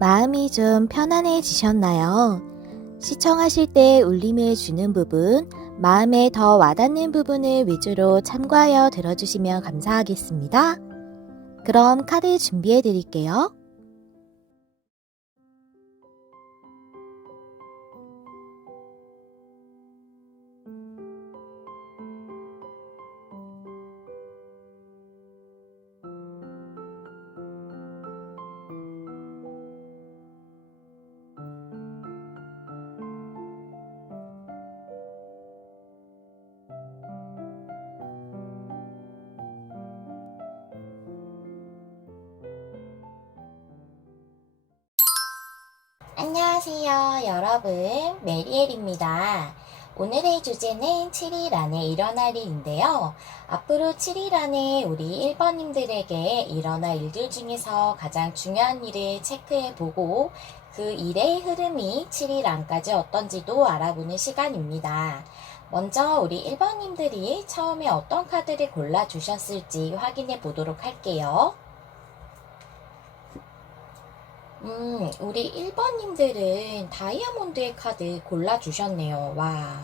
마음이 좀 편안해지셨나요? 시청하실 때 울림을 주는 부분, 마음에 더 와닿는 부분을 위주로 참고하여 들어주시면 감사하겠습니다. 그럼 카드 준비해 드릴게요. 안녕하세요, 여러분. 메리엘입니다. 오늘의 주제는 7일 안에 일어날 일인데요. 앞으로 7일 안에 우리 1번님들에게 일어날 일들 중에서 가장 중요한 일을 체크해보고 그 일의 흐름이 7일 안까지 어떤지도 알아보는 시간입니다. 먼저 우리 1번님들이 처음에 어떤 카드를 골라주셨을지 확인해 보도록 할게요. 우리 1번님들은 다이아몬드의 카드 골라주셨네요. 와.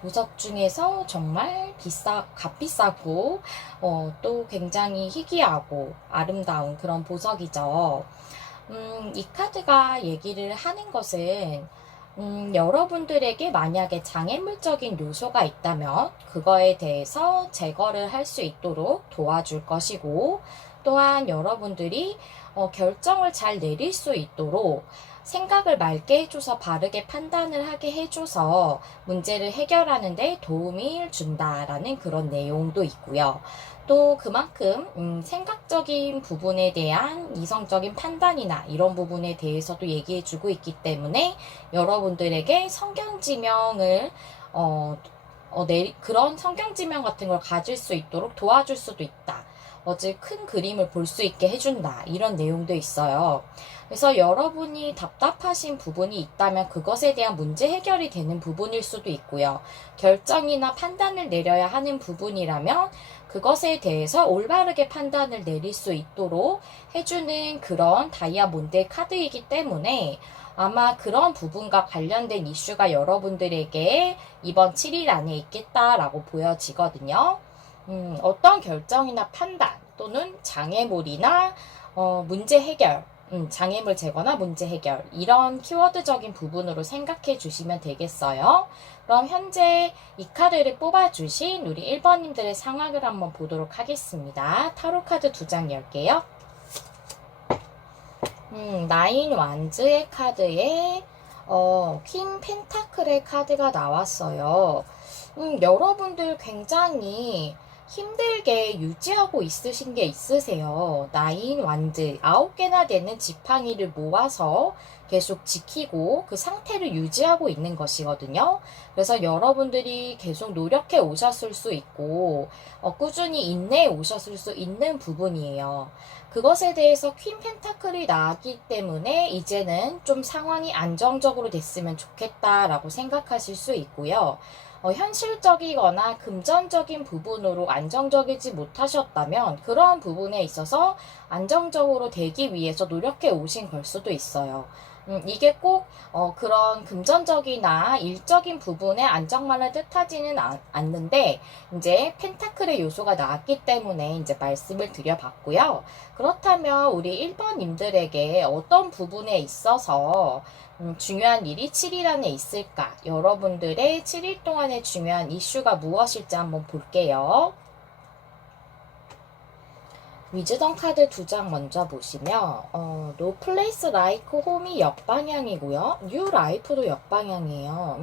보석 중에서 정말 값비싸고, 또 굉장히 희귀하고 아름다운 그런 보석이죠. 이 카드가 얘기를 하는 것은, 여러분들에게 만약에 장애물적인 요소가 있다면, 그거에 대해서 제거를 할 수 있도록 도와줄 것이고, 또한 여러분들이 결정을 잘 내릴 수 있도록 생각을 맑게 해줘서 바르게 판단을 하게 해줘서 문제를 해결하는 데 도움을 준다라는 그런 내용도 있고요. 또 그만큼 생각적인 부분에 대한 이성적인 판단이나 이런 부분에 대해서도 얘기해주고 있기 때문에 여러분들에게 성경지명을 그런 성경지명 같은 걸 가질 수 있도록 도와줄 수도 있다. 즉 큰 그림을 볼 수 있게 해준다. 이런 내용도 있어요. 그래서 여러분이 답답하신 부분이 있다면 그것에 대한 문제 해결이 되는 부분일 수도 있고요. 결정이나 판단을 내려야 하는 부분이라면 그것에 대해서 올바르게 판단을 내릴 수 있도록 해주는 그런 다이아몬드의 카드이기 때문에 아마 그런 부분과 관련된 이슈가 여러분들에게 이번 7일 안에 있겠다라고 보여지거든요. 어떤 결정이나 판단 또는 장애물이나 문제 해결, 장애물 제거나 문제 해결 이런 키워드적인 부분으로 생각해 주시면 되겠어요. 그럼 현재 이 카드를 뽑아주신 우리 1번님들의 상황을 한번 보도록 하겠습니다. 타로 카드 2장 열게요. 나인 완즈의 카드에 퀸 펜타클의 카드가 나왔어요. 여러분들 굉장히 힘들게 유지하고 있으신 게 있으세요. 나인 완드 9개나 되는 지팡이를 모아서 계속 지키고 그 상태를 유지하고 있는 것이거든요. 그래서 여러분들이 계속 노력해 오셨을 수 있고 꾸준히 인내해 오셨을 수 있는 부분이에요. 그것에 대해서 퀸 펜타클이 나왔기 때문에 이제는 좀 상황이 안정적으로 됐으면 좋겠다라고 생각하실 수 있고요. 현실적이거나 금전적인 부분으로 안정적이지 못하셨다면 그러한 부분에 있어서 안정적으로 되기 위해서 노력해 오신 걸 수도 있어요. 이게 꼭 그런 금전적이나 일적인 부분의 안정만을 뜻하지는 않는데 이제 펜타클의 요소가 나왔기 때문에 이제 말씀을 드려봤고요. 그렇다면 우리 1번님들에게 어떤 부분에 있어서 중요한 일이 7일 안에 있을까? 여러분들의 7일 동안의 중요한 이슈가 무엇일지 한번 볼게요. 위즈덤 카드 2장 먼저 보시면 No Place Like Home이 역방향이고요. New Life도 역방향이에요.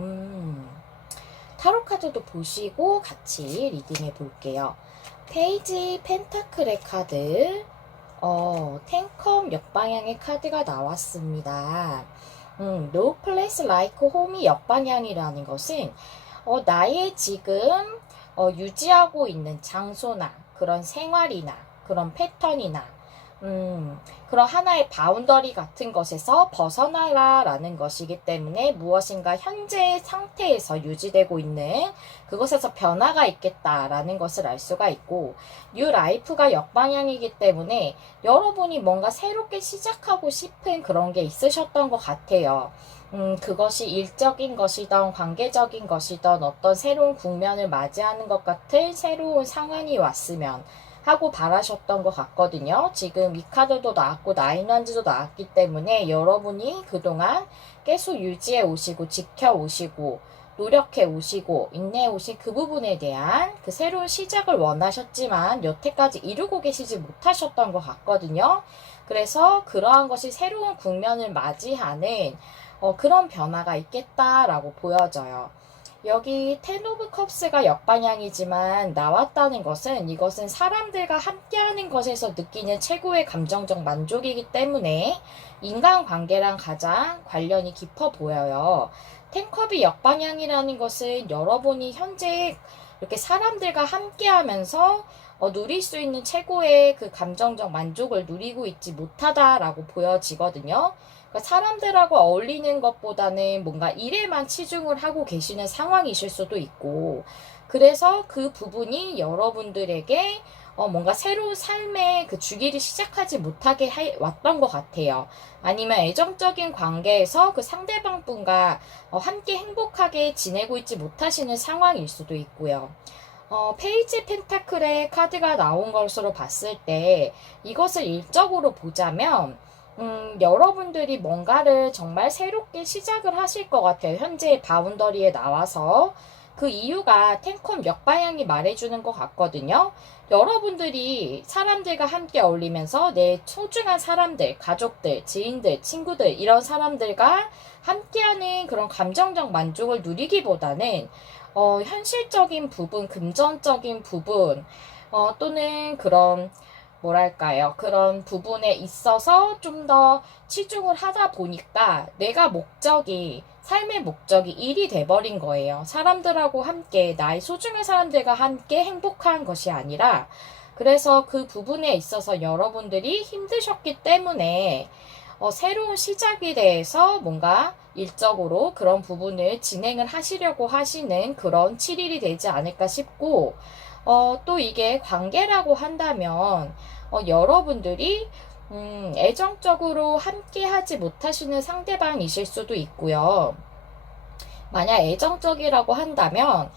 타로 카드도 보시고 같이 리딩해 볼게요. 페이지 펜타클의 카드 텐컴 역방향의 카드가 나왔습니다. No Place Like Home이 역방향이라는 것은 나의 지금 유지하고 있는 장소나 그런 생활이나 그런 패턴이나 그런 하나의 바운더리 같은 것에서 벗어나라라는 것이기 때문에 무엇인가 현재 상태에서 유지되고 있는 그것에서 변화가 있겠다라는 것을 알 수가 있고, 뉴 라이프가 역방향이기 때문에 여러분이 뭔가 새롭게 시작하고 싶은 그런 게 있으셨던 것 같아요. 그것이 일적인 것이든 관계적인 것이든 어떤 새로운 국면을 맞이하는 것 같은 새로운 상황이 왔으면 하고 바라셨던 것 같거든요. 지금 이 카드도 나왔고 나인완즈도 나왔기 때문에 여러분이 그동안 계속 유지해 오시고 지켜 오시고 노력해 오시고 인내해 오신 그 부분에 대한 그 새로운 시작을 원하셨지만 여태까지 이루고 계시지 못하셨던 것 같거든요. 그래서 그러한 것이 새로운 국면을 맞이하는 그런 변화가 있겠다라고 보여져요. 여기 텐 오브 컵스가 역방향이지만 나왔다는 것은 이것은 사람들과 함께하는 것에서 느끼는 최고의 감정적 만족이기 때문에 인간관계랑 가장 관련이 깊어 보여요. 텐컵이 역방향이라는 것은 여러분이 현재 이렇게 사람들과 함께하면서 누릴 수 있는 최고의 그 감정적 만족을 누리고 있지 못하다라고 보여지거든요. 그러니까 사람들하고 어울리는 것보다는 뭔가 일에만 치중을 하고 계시는 상황이실 수도 있고, 그래서 그 부분이 여러분들에게 뭔가 새로운 삶의 그 주기를 시작하지 못하게 왔던 것 같아요. 아니면 애정적인 관계에서 그 상대방 분과 함께 행복하게 지내고 있지 못하시는 상황일 수도 있고요. 페이지 펜타클의 카드가 나온 것으로 봤을 때 이것을 일적으로 보자면 여러분들이 뭔가를 정말 새롭게 시작을 하실 것 같아요. 현재 바운더리에 나와서. 그 이유가 텐컵 역방향이 말해주는 것 같거든요. 여러분들이 사람들과 함께 어울리면서 내 소중한 사람들, 가족들, 지인들, 친구들, 이런 사람들과 함께하는 그런 감정적 만족을 누리기보다는 현실적인 부분, 금전적인 부분, 또는 그런 뭐랄까요? 그런 부분에 있어서 좀 더 치중을 하다 보니까 내가 삶의 목적이 일이 돼버린 거예요. 사람들하고 함께, 나의 소중한 사람들과 함께 행복한 것이 아니라, 그래서 그 부분에 있어서 여러분들이 힘드셨기 때문에, 새로운 시작에 대해서 뭔가 일적으로 그런 부분을 진행을 하시려고 하시는 그런 7일이 되지 않을까 싶고, 또 이게 관계라고 한다면, 여러분들이 애정적으로 함께 하지 못하시는 상대방이실 수도 있고요. 만약 애정적이라고 한다면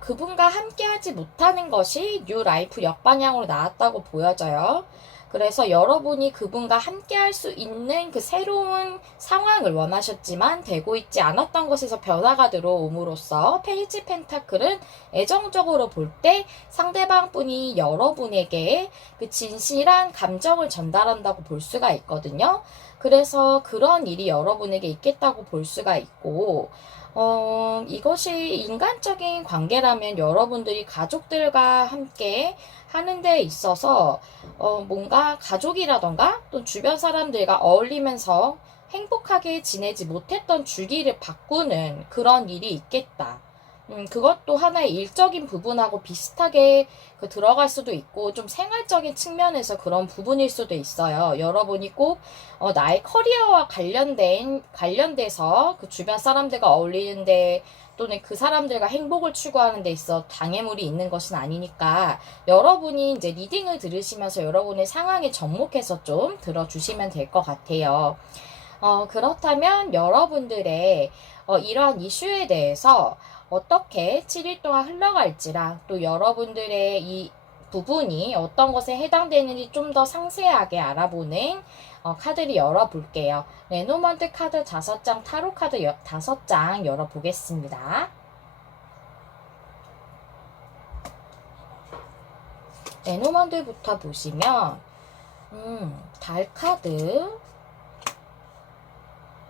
그분과 함께 하지 못하는 것이 뉴 라이프 역방향으로 나왔다고 보여져요. 그래서 여러분이 그분과 함께 할 수 있는 그 새로운 상황을 원하셨지만 되고 있지 않았던 것에서 변화가 들어옴으로써 페이지 펜타클은 애정적으로 볼 때 상대방 분이 여러분에게 그 진실한 감정을 전달한다고 볼 수가 있거든요. 그래서 그런 일이 여러분에게 있겠다고 볼 수가 있고, 이것이 인간적인 관계라면 여러분들이 가족들과 함께 하는 데 있어서 뭔가 가족이라던가 또 주변 사람들과 어울리면서 행복하게 지내지 못했던 주기를 바꾸는 그런 일이 있겠다. 그것도 하나의 일적인 부분하고 비슷하게 들어갈 수도 있고 좀 생활적인 측면에서 그런 부분일 수도 있어요. 여러분이 꼭 나의 커리어와 관련돼서 그 주변 사람들과 어울리는데 또는 그 사람들과 행복을 추구하는 데 있어 장애물이 있는 것은 아니니까 여러분이 이제 리딩을 들으시면서 여러분의 상황에 접목해서 좀 들어주시면 될 것 같아요. 그렇다면 여러분들의 이러한 이슈에 대해서 어떻게 7일 동안 흘러갈지랑 또 여러분들의 이 부분이 어떤 것에 해당되는지 좀 더 상세하게 알아보는 카드를 열어볼게요. 레노먼드 카드 5장, 타로 카드 5장 열어보겠습니다. 레노먼드부터 보시면 달 카드,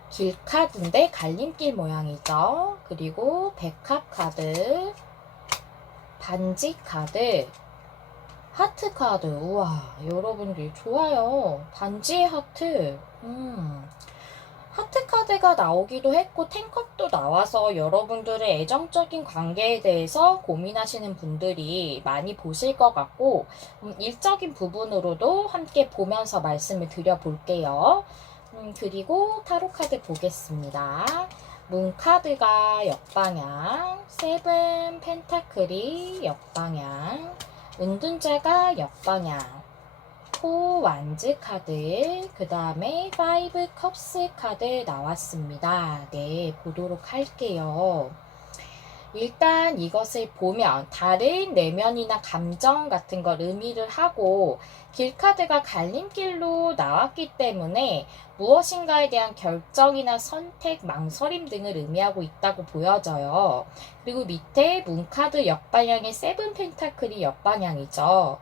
길 카드인데 갈림길 모양이죠. 그리고 백합 카드, 반지 카드, 하트 카드. 우와, 여러분들 좋아요. 반지의 하트. 하트 카드가 나오기도 했고 텐컵도 나와서 여러분들의 애정적인 관계에 대해서 고민하시는 분들이 많이 보실 것 같고 일적인 부분으로도 함께 보면서 말씀을 드려볼게요. 그리고 타로 카드 보겠습니다. 문 카드가 역방향, 세븐 펜타클이 역방향, 은둔자가 역방향, 포 완즈 카드, 그 다음에 파이브 컵스 카드 나왔습니다. 네, 보도록 할게요. 일단 이것을 보면 다른 내면이나 감정 같은 걸 의미를 하고 길카드가 갈림길로 나왔기 때문에 무엇인가에 대한 결정이나 선택, 망설임 등을 의미하고 있다고 보여져요. 그리고 밑에 문카드 역방향의 세븐 펜타클이 역방향이죠.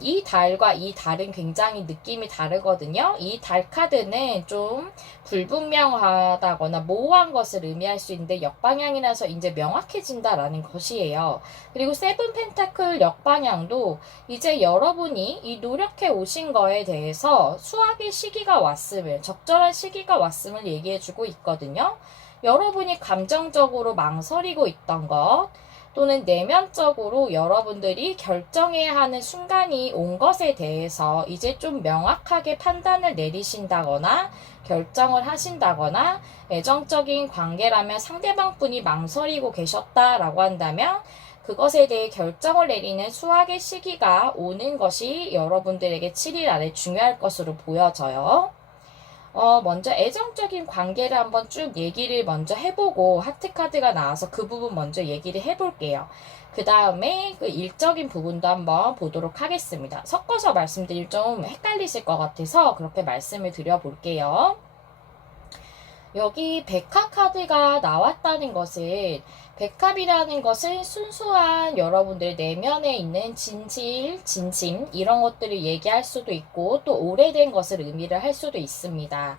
이 달과 이 달은 굉장히 느낌이 다르거든요. 이 달 카드는 좀 불분명하다거나 모호한 것을 의미할 수 있는데 역방향이라서 이제 명확해진다라는 것이에요. 그리고 세븐 펜타클 역방향도 이제 여러분이 이 노력해 오신 거에 대해서 수확의 시기가 왔음을, 적절한 시기가 왔음을 얘기해주고 있거든요. 여러분이 감정적으로 망설이고 있던 것, 또는 내면적으로 여러분들이 결정해야 하는 순간이 온 것에 대해서 이제 좀 명확하게 판단을 내리신다거나 결정을 하신다거나 애정적인 관계라면 상대방 분이 망설이고 계셨다라고 한다면 그것에 대해 결정을 내리는 수확의 시기가 오는 것이 여러분들에게 7일 안에 중요할 것으로 보여져요. 먼저 애정적인 관계를 한번 쭉 얘기를 먼저 해보고 하트카드가 나와서 그 부분 먼저 얘기를 해볼게요. 그 다음에 그 일적인 부분도 한번 보도록 하겠습니다. 섞어서 말씀드리면 좀 헷갈리실 것 같아서 그렇게 말씀을 드려볼게요. 여기 백합 카드가 나왔다는 것은 백합이라는 것은 순수한 여러분들 내면에 있는 진실, 진심 이런 것들을 얘기할 수도 있고 또 오래된 것을 의미를 할 수도 있습니다.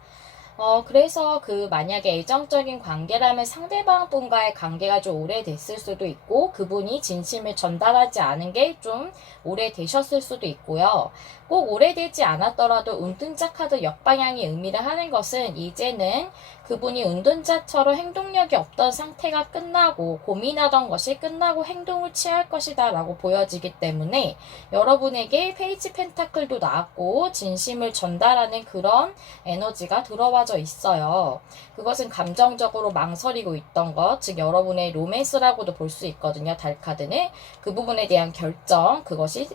그래서 만약에 애정적인 관계라면 상대방 분과의 관계가 좀 오래됐을 수도 있고, 그분이 진심을 전달하지 않은 게 좀 오래되셨을 수도 있고요. 꼭 오래되지 않았더라도 운둔자 카드 역방향이 의미를 하는 것은 이제는 그분이 운둔자처럼 행동력이 없던 상태가 끝나고 고민하던 것이 끝나고 행동을 취할 것이다 라고 보여지기 때문에 여러분에게 페이지 펜타클도 나왔고 진심을 전달하는 그런 에너지가 들어와져 있어요. 그것은 감정적으로 망설이고 있던 것, 즉 여러분의 로맨스라고도 볼 수 있거든요. 달카드는 그 부분에 대한 결정, 그것이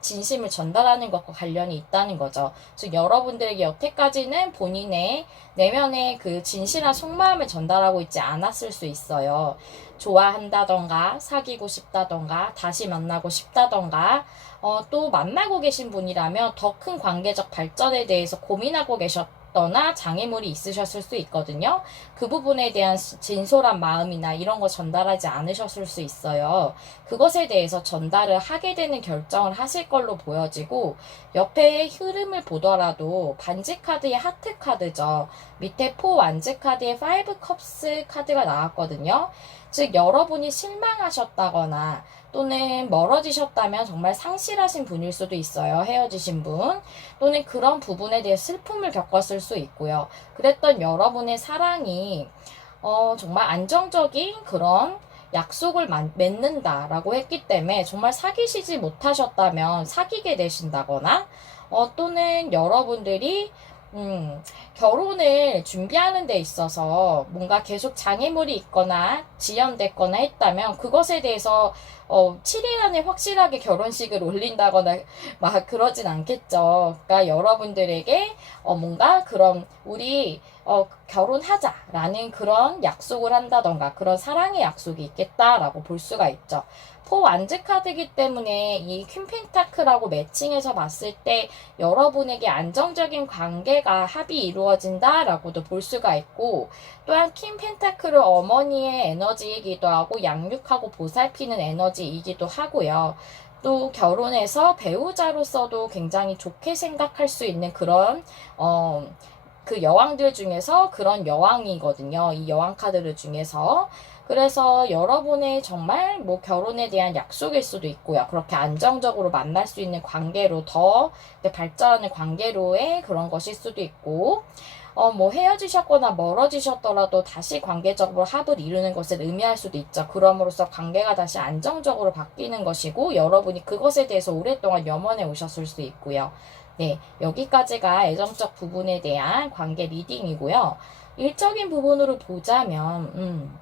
진심을 전달하는 것과 관련이 있다는 거죠. 즉 여러분들에게 여태까지는 본인의 내면의 그 진실한 속마음을 전달하고 있지 않았을 수 있어요. 좋아한다던가 사귀고 싶다던가 다시 만나고 싶다던가 또 만나고 계신 분이라면 더 큰 관계적 발전에 대해서 고민하고 계셨거나 장애물이 있으셨을 수 있거든요. 그 부분에 대한 진솔한 마음이나 이런 거 전달하지 않으셨을 수 있어요. 그것에 대해서 전달을 하게 되는 결정을 하실 걸로 보여지고 옆에 흐름을 보더라도 반지 카드의 하트 카드죠. 밑에 포 완즈 카드의 파이브 컵스 카드가 나왔거든요. 즉 여러분이 실망하셨다거나 또는 멀어지셨다면 정말 상실하신 분일 수도 있어요. 헤어지신 분. 또는 그런 부분에 대해 슬픔을 겪었을 수 있고요. 그랬던 여러분의 사랑이 정말 안정적인 그런 약속을 맺는다라고 했기 때문에 정말 사귀시지 못하셨다면 사귀게 되신다거나 또는 여러분들이 결혼을 준비하는 데 있어서 뭔가 계속 장애물이 있거나 지연됐거나 했다면 그것에 대해서 7일 안에 확실하게 결혼식을 올린다거나 막 그러진 않겠죠. 그러니까 여러분들에게 뭔가 그런 우리 결혼하자라는 그런 약속을 한다던가 그런 사랑의 약속이 있겠다라고 볼 수가 있죠. 포 완즈 카드이기 때문에 이 퀸 펜타클하고 매칭해서 봤을 때 여러분에게 안정적인 관계가 합이 이루어진다라고도 볼 수가 있고 또한 퀸 펜타클은 어머니의 에너지이기도 하고 양육하고 보살피는 에너지이기도 하고요. 또 결혼해서 배우자로서도 굉장히 좋게 생각할 수 있는 그런 그 여왕들 중에서 그런 여왕이거든요. 이 여왕 카드들 중에서. 그래서 여러분의 정말 뭐 결혼에 대한 약속일 수도 있고요. 그렇게 안정적으로 만날 수 있는 관계로 더 발전하는 관계로의 그런 것일 수도 있고, 뭐 헤어지셨거나 멀어지셨더라도 다시 관계적으로 합을 이루는 것을 의미할 수도 있죠. 그럼으로써 관계가 다시 안정적으로 바뀌는 것이고, 여러분이 그것에 대해서 오랫동안 염원해 오셨을 수 있고요. 네, 여기까지가 애정적 부분에 대한 관계 리딩이고요. 일적인 부분으로 보자면,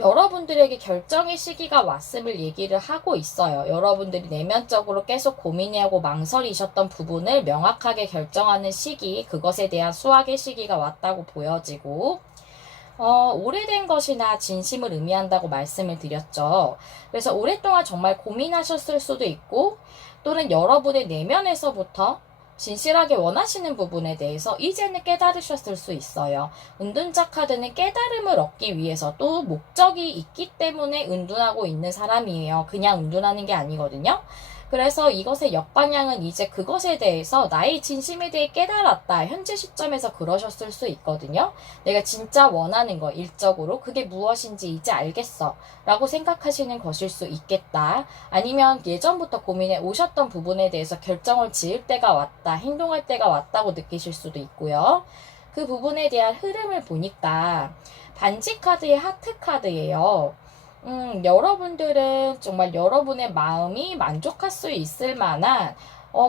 여러분들에게 결정의 시기가 왔음을 얘기를 하고 있어요. 여러분들이 내면적으로 계속 고민하고 망설이셨던 부분을 명확하게 결정하는 시기, 그것에 대한 수확의 시기가 왔다고 보여지고, 오래된 것이나 진심을 의미한다고 말씀을 드렸죠. 그래서 오랫동안 정말 고민하셨을 수도 있고, 또는 여러분의 내면에서부터 진실하게 원하시는 부분에 대해서 이제는 깨달으셨을 수 있어요. 은둔자 카드는 깨달음을 얻기 위해서 또 목적이 있기 때문에 은둔하고 있는 사람이에요. 그냥 은둔하는 게 아니거든요. 그래서 이것의 역방향은 이제 그것에 대해서 나의 진심에 대해 깨달았다. 현재 시점에서 그러셨을 수 있거든요. 내가 진짜 원하는 거, 일적으로 그게 무엇인지 이제 알겠어. 라고 생각하시는 것일 수 있겠다. 아니면 예전부터 고민해 오셨던 부분에 대해서 결정을 지을 때가 왔다. 행동할 때가 왔다고 느끼실 수도 있고요. 그 부분에 대한 흐름을 보니까 반지 카드의 하트 카드예요. 여러분들은 정말 여러분의 마음이 만족할 수 있을 만한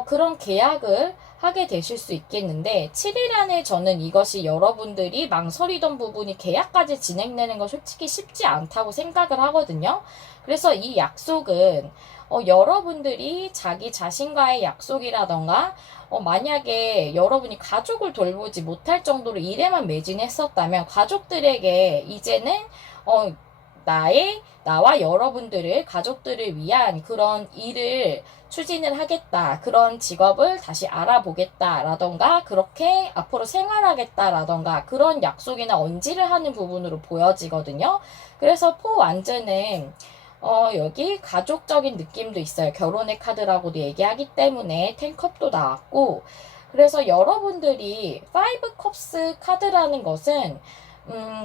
그런 계약을 하게 되실 수 있겠는데, 7일 안에 저는 이것이 여러분들이 망설이던 부분이 계약까지 진행되는 건 솔직히 쉽지 않다고 생각을 하거든요. 그래서 이 약속은 여러분들이 자기 자신과의 약속이라던가, 만약에 여러분이 가족을 돌보지 못할 정도로 일에만 매진했었다면 가족들에게 이제는 나와 여러분들을, 가족들을 위한 그런 일을 추진을 하겠다. 그런 직업을 다시 알아보겠다. 라던가, 그렇게 앞으로 생활하겠다. 라던가, 그런 약속이나 언지를 하는 부분으로 보여지거든요. 그래서 포완즈는, 여기 가족적인 느낌도 있어요. 결혼의 카드라고도 얘기하기 때문에 10컵도 나왔고, 그래서 여러분들이 5컵스 카드라는 것은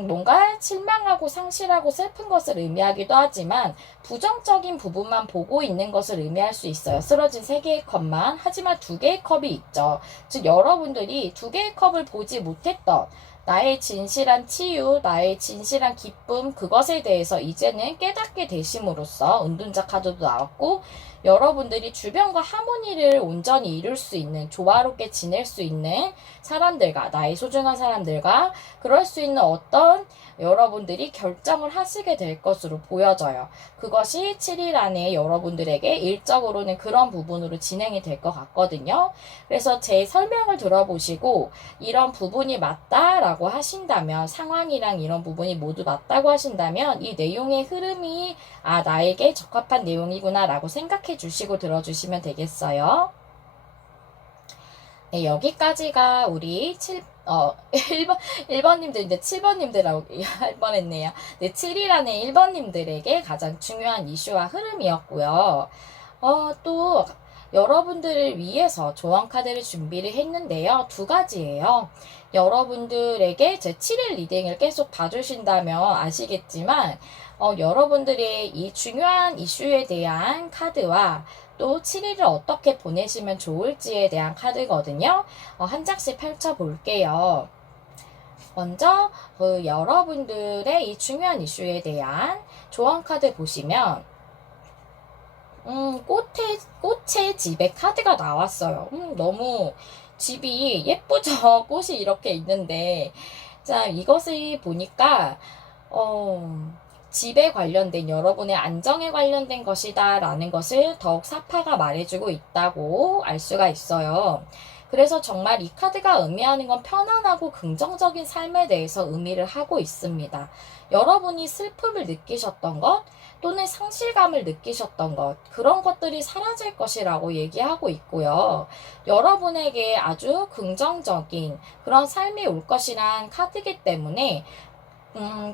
뭔가 실망하고 상실하고 슬픈 것을 의미하기도 하지만 부정적인 부분만 보고 있는 것을 의미할 수 있어요. 쓰러진 3개의 컵만. 하지만 2개의 컵이 있죠. 즉 여러분들이 2개의 컵을 보지 못했던 나의 진실한 치유, 나의 진실한 기쁨, 그것에 대해서 이제는 깨닫게 되심으로써 은둔자 카드도 나왔고, 여러분들이 주변과 하모니를 온전히 이룰 수 있는, 조화롭게 지낼 수 있는 사람들과, 나의 소중한 사람들과 그럴 수 있는 어떤 여러분들이 결정을 하시게 될 것으로 보여져요. 그것이 7일 안에 여러분들에게 일적으로는 그런 부분으로 진행이 될 것 같거든요. 그래서 제 설명을 들어보시고 이런 부분이 맞다라고 하신다면, 상황이랑 이런 부분이 모두 맞다고 하신다면 이 내용의 흐름이 나에게 적합한 내용이구나 라고 생각해 주시고 들어주시면 되겠어요. 네, 여기까지가 우리 1번님들, 이제 7번님들하고 할 뻔했네요. 네, 7일 안에 1번님들에게 가장 중요한 이슈와 흐름이었고요. 또, 여러분들을 위해서 조언 카드를 준비를 했는데요. 2가지예요. 여러분들에게 제 7일 리딩을 계속 봐주신다면 아시겠지만, 여러분들의 이 중요한 이슈에 대한 카드와 또 7일을 어떻게 보내시면 좋을지에 대한 카드거든요. 한 장씩 펼쳐볼게요. 먼저 여러분들의 이 중요한 이슈에 대한 조언 카드 보시면 꽃의 집에 카드가 나왔어요. 너무 집이 예쁘죠? 꽃이 이렇게 있는데, 자, 이것을 보니까 집에 관련된, 여러분의 안정에 관련된 것이다 라는 것을 더욱 사파가 말해주고 있다고 알 수가 있어요. 그래서 정말 이 카드가 의미하는 건 편안하고 긍정적인 삶에 대해서 의미를 하고 있습니다. 여러분이 슬픔을 느끼셨던 것, 또는 상실감을 느끼셨던 것, 그런 것들이 사라질 것이라고 얘기하고 있고요. 여러분에게 아주 긍정적인 그런 삶이 올 것이란 카드이기 때문에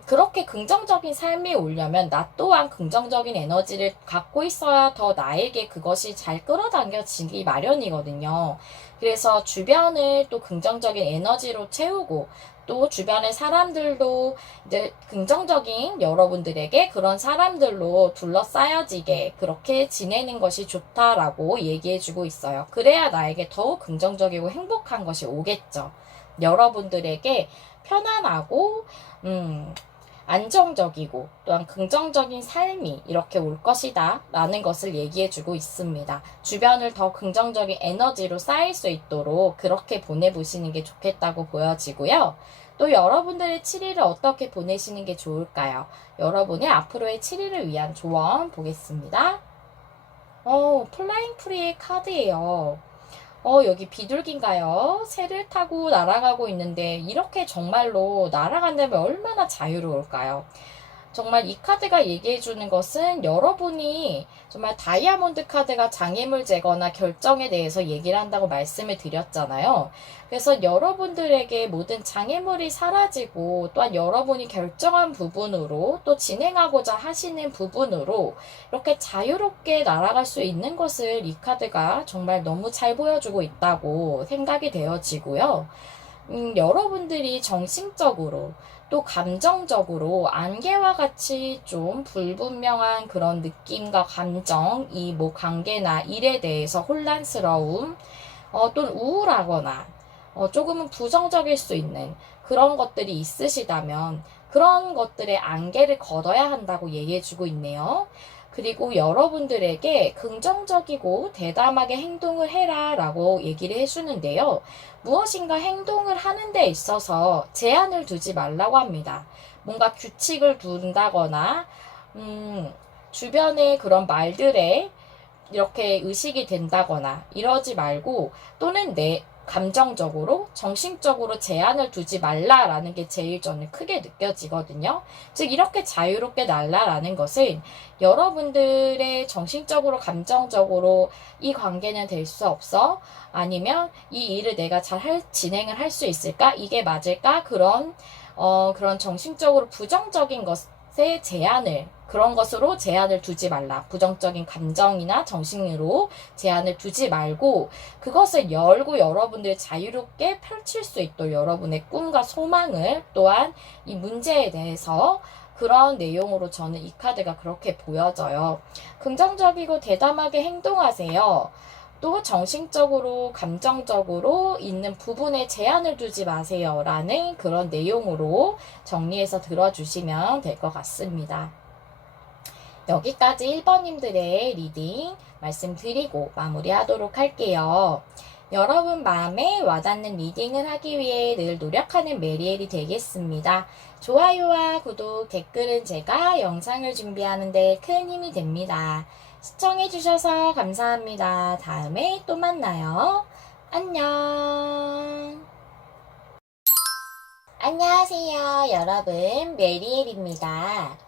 그렇게 긍정적인 삶이 오려면 나 또한 긍정적인 에너지를 갖고 있어야 더 나에게 그것이 잘 끌어당겨지기 마련이거든요. 그래서 주변을 또 긍정적인 에너지로 채우고 또 주변의 사람들도 이제 긍정적인 여러분들에게 그런 사람들로 둘러싸여지게 그렇게 지내는 것이 좋다라고 얘기해주고 있어요. 그래야 나에게 더욱 긍정적이고 행복한 것이 오겠죠. 여러분들에게 편안하고 안정적이고 또한 긍정적인 삶이 이렇게 올 것이다 라는 것을 얘기해주고 있습니다. 주변을 더 긍정적인 에너지로 쌓일 수 있도록 그렇게 보내보시는 게 좋겠다고 보여지고요. 또 여러분들의 7일을 어떻게 보내시는 게 좋을까요? 여러분의 앞으로의 7일을 위한 조언 보겠습니다. 플라잉 프리의 카드예요. 여기 비둘기인가요? 새를 타고 날아가고 있는데 이렇게 정말로 날아간다면 얼마나 자유로울까요? 정말 이 카드가 얘기해주는 것은 여러분이 정말 다이아몬드 카드가 장애물 제거나 결정에 대해서 얘기를 한다고 말씀을 드렸잖아요. 그래서 여러분들에게 모든 장애물이 사라지고 또한 여러분이 결정한 부분으로 또 진행하고자 하시는 부분으로 이렇게 자유롭게 날아갈 수 있는 것을 이 카드가 정말 너무 잘 보여주고 있다고 생각이 되어지고요. 여러분들이 정신적으로 또 감정적으로 안개와 같이 좀 불분명한 그런 느낌과 감정, 이 뭐 관계나 일에 대해서 혼란스러움, 또는 우울하거나, 조금은 부정적일 수 있는 그런 것들이 있으시다면 그런 것들의 안개를 걷어야 한다고 얘기해주고 있네요. 그리고 여러분들에게 긍정적이고 대담하게 행동을 해라 라고 얘기를 해주는데요. 무엇인가 행동을 하는 데 있어서 제한을 두지 말라고 합니다. 뭔가 규칙을 둔다거나 주변의 그런 말들에 이렇게 의식이 된다거나 이러지 말고 또는 내 감정적으로, 정신적으로 제한을 두지 말라라는 게 제일 저는 크게 느껴지거든요. 즉, 이렇게 자유롭게 날라라는 것은 여러분들의 정신적으로, 감정적으로 이 관계는 될 수 없어? 아니면 이 일을 내가 진행을 할 수 있을까? 이게 맞을까? 그런 정신적으로 부정적인 것에 그런 것으로 제한을 두지 말라. 부정적인 감정이나 정신으로 제한을 두지 말고 그것을 열고 여러분들이 자유롭게 펼칠 수 있도록 여러분의 꿈과 소망을 또한 이 문제에 대해서 그런 내용으로 저는 이 카드가 그렇게 보여져요. 긍정적이고 대담하게 행동하세요. 또 정신적으로, 감정적으로 있는 부분에 제한을 두지 마세요. 라는 그런 내용으로 정리해서 들어주시면 될 것 같습니다. 여기까지 1번님들의 리딩 말씀드리고 마무리하도록 할게요. 여러분 마음에 와닿는 리딩을 하기 위해 늘 노력하는 메리엘이 되겠습니다. 좋아요와 구독, 댓글은 제가 영상을 준비하는 데 큰 힘이 됩니다. 시청해주셔서 감사합니다. 다음에 또 만나요. 안녕. 안녕하세요. 여러분, 메리엘입니다.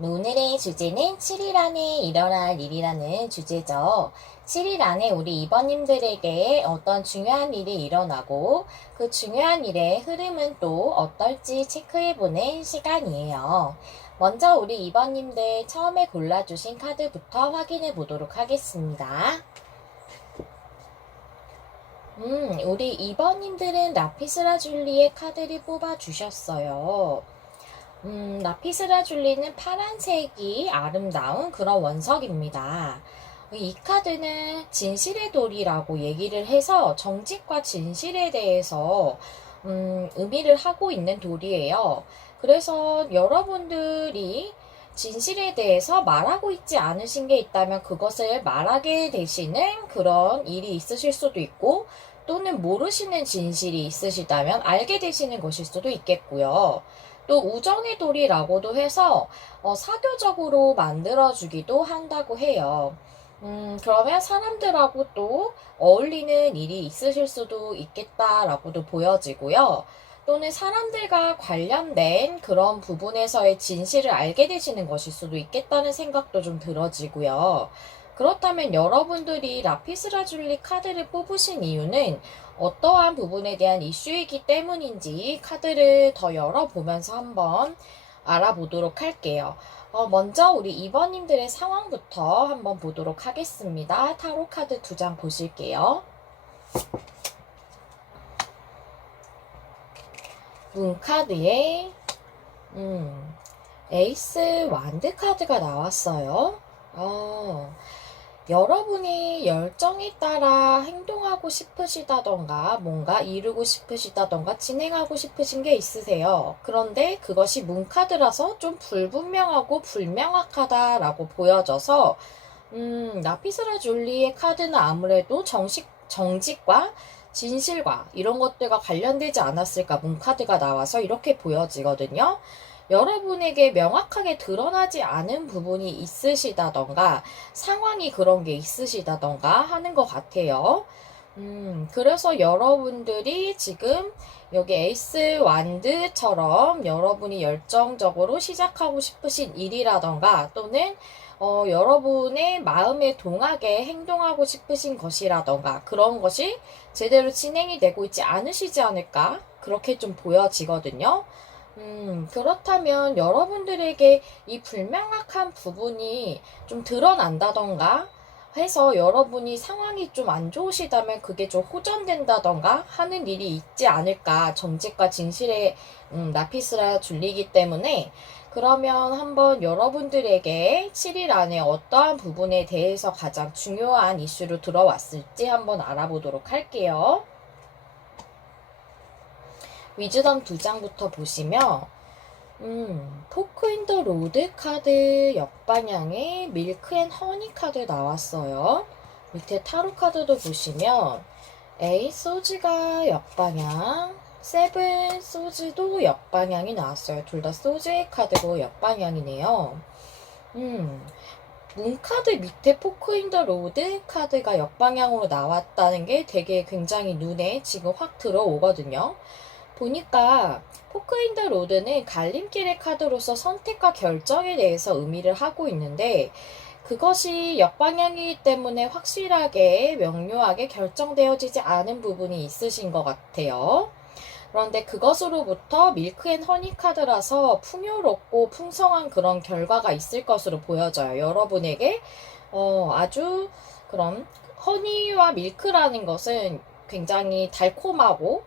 오늘의 주제는 7일 안에 일어날 일이라는 주제죠. 7일 안에 우리 2번님들에게 어떤 중요한 일이 일어나고 그 중요한 일의 흐름은 또 어떨지 체크해보는 시간이에요. 먼저 우리 2번님들 처음에 골라주신 카드부터 확인해 보도록 하겠습니다. 우리 2번님들은 라피스라줄리의 카드를 뽑아주셨어요. 라피스라줄리는 파란색이 아름다운 그런 원석입니다. 이 카드는 진실의 돌이라고 얘기를 해서 정직과 진실에 대해서 의미를 하고 있는 돌이에요. 그래서 여러분들이 진실에 대해서 말하고 있지 않으신 게 있다면 그것을 말하게 되시는 그런 일이 있으실 수도 있고 또는 모르시는 진실이 있으시다면 알게 되시는 것일 수도 있겠고요. 또 우정의 돌이라고도 해서 사교적으로 만들어주기도 한다고 해요. 그러면 사람들하고 또 어울리는 일이 있으실 수도 있겠다라고도 보여지고요. 또는 사람들과 관련된 그런 부분에서의 진실을 알게 되시는 것일 수도 있겠다는 생각도 좀 들어지고요. 그렇다면 여러분들이 라피스라줄리 카드를 뽑으신 이유는 어떠한 부분에 대한 이슈이기 때문인지 카드를 더 열어보면서 한번 알아보도록 할게요. 먼저 우리 2번님들의 상황부터 한번 보도록 하겠습니다. 타로 카드 2장 보실게요. 문 카드에 에이스 완드 카드가 나왔어요. 여러분이 열정에 따라 행동하고 싶으시다던가 뭔가 이루고 싶으시다던가 진행하고 싶으신 게 있으세요. 그런데 그것이 문카드라서 좀 불분명하고 불명확하다라고 보여져서 라피스라줄리의 카드는 아무래도 정직과 진실과 이런 것들과 관련되지 않았을까 문카드가 나와서 이렇게 보여지거든요. 여러분에게 명확하게 드러나지 않은 부분이 있으시다던가 상황이 그런 게 있으시다던가 하는 것 같아요. 그래서 여러분들이 지금 여기 에이스 완드처럼 여러분이 열정적으로 시작하고 싶으신 일이라던가 또는 여러분의 마음에 동하게 행동하고 싶으신 것이라던가 그런 것이 제대로 진행이 되고 있지 않으시지 않을까 그렇게 좀 보여지거든요. 그렇다면 여러분들에게 이 불명확한 부분이 좀 드러난다던가 해서 여러분이 상황이 좀 안 좋으시다면 그게 좀 호전된다던가 하는 일이 있지 않을까. 정직과 진실의 라피스라 줄리기 때문에 그러면 한번 여러분들에게 7일 안에 어떠한 부분에 대해서 가장 중요한 이슈로 들어왔을지 한번 알아보도록 할게요. 위즈덤 2장부터 보시면 포크 인 더 로드 카드 역방향에 밀크 앤 허니 카드 나왔어요. 밑에 타로 카드도 보시면 에이 소즈가 역방향, 세븐 소즈도 역방향이 나왔어요. 둘 다 소즈의 카드고 역방향이네요. 문 카드 밑에 포크 인 더 로드 카드가 역방향으로 나왔다는 게 되게 굉장히 눈에 지금 확 들어오거든요. 보니까 포크 인 더 로드는 갈림길의 카드로서 선택과 결정에 대해서 의미를 하고 있는데 그것이 역방향이기 때문에 확실하게 명료하게 결정되어지지 않은 부분이 있으신 것 같아요. 그런데 그것으로부터 밀크 앤 허니 카드라서 풍요롭고 풍성한 그런 결과가 있을 것으로 보여져요. 여러분에게 아주 그런 허니와 밀크라는 것은 굉장히 달콤하고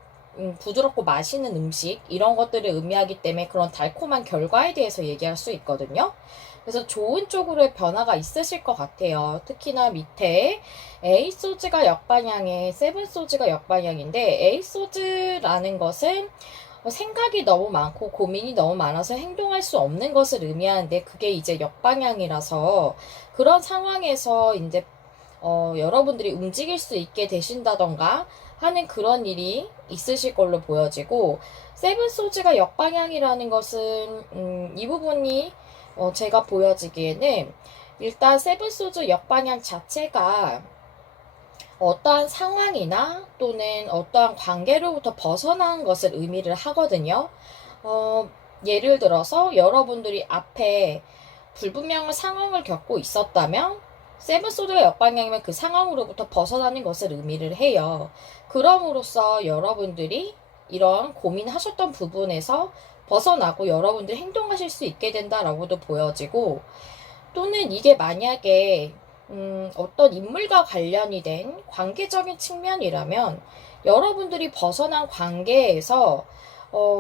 부드럽고 맛있는 음식 이런 것들을 의미하기 때문에 그런 달콤한 결과에 대해서 얘기할 수 있거든요. 그래서 좋은 쪽으로의 변화가 있으실 것 같아요. 특히나 밑에 A 소즈가 역방향에 세븐 소즈가 역방향인데 A 소즈라는 것은 생각이 너무 많고 고민이 너무 많아서 행동할 수 없는 것을 의미하는데 그게 이제 역방향이라서 그런 상황에서 이제 여러분들이 움직일 수 있게 되신다던가 하는 그런 일이 있으실 걸로 보여지고 세븐 소즈가 역방향이라는 것은 이 부분이 제가 보여지기에는 일단 세븐 소즈 역방향 자체가 어떠한 상황이나 또는 어떠한 관계로부터 벗어난 것을 의미를 하거든요. 예를 들어서 여러분들이 앞에 불분명한 상황을 겪고 있었다면 세븐 소드가 역방향이면 그 상황으로부터 벗어나는 것을 의미를 해요. 그럼으로써 여러분들이 이런 고민하셨던 부분에서 벗어나고 여러분들이 행동하실 수 있게 된다라고도 보여지고 또는 이게 만약에 어떤 인물과 관련이 된 관계적인 측면이라면 여러분들이 벗어난 관계에서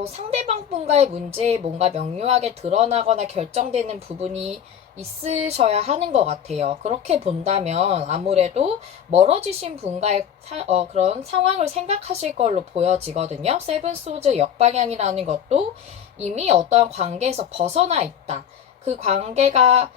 상대방 분과의 문제에 뭔가 명료하게 드러나거나 결정되는 부분이 있으셔야 하는 것 같아요. 그렇게 본다면 아무래도 멀어지신 분과의 그런 상황을 생각하실 걸로 보여지거든요. 세븐 소즈 역방향이라는 것도 이미 어떠한 관계에서 벗어나 있다. 그 관계가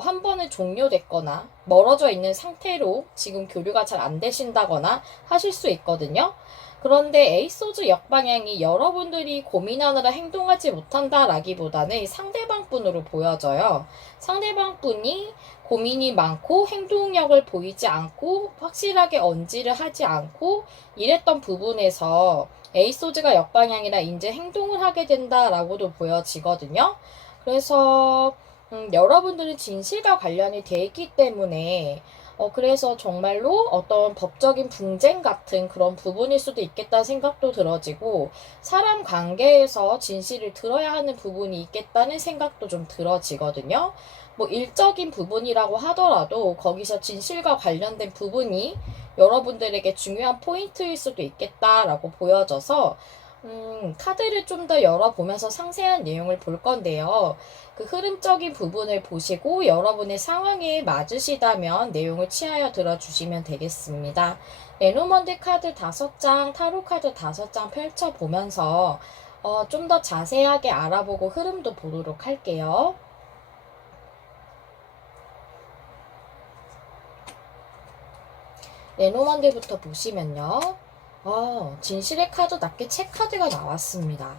한 번은 종료됐거나 멀어져 있는 상태로 지금 교류가 잘 안 되신다거나 하실 수 있거든요. 그런데 에이소즈 역방향이 여러분들이 고민하느라 행동하지 못한다라기보다는 상대방 분으로 보여져요. 상대방 분이 고민이 많고 행동력을 보이지 않고 확실하게 언지를 하지 않고 이랬던 부분에서 에이소즈가 역방향이라 이제 행동을 하게 된다라고도 보여지거든요. 그래서 여러분들은 진실과 관련이 돼 있기 때문에 그래서 정말로 어떤 법적인 분쟁 같은 그런 부분일 수도 있겠다는 생각도 들어지고 사람 관계에서 진실을 들어야 하는 부분이 있겠다는 생각도 좀 들어지거든요. 뭐 일적인 부분이라고 하더라도 거기서 진실과 관련된 부분이 여러분들에게 중요한 포인트일 수도 있겠다라고 보여져서 카드를 좀 더 열어보면서 상세한 내용을 볼 건데요. 그 흐름적인 부분을 보시고 여러분의 상황에 맞으시다면 내용을 취하여 들어주시면 되겠습니다. 레노먼드 카드 5장, 타로 카드 5장 펼쳐보면서 좀 더 자세하게 알아보고 흐름도 보도록 할게요. 레노먼드부터 보시면요. 진실의 카드 낱개 책 카드가 나왔습니다.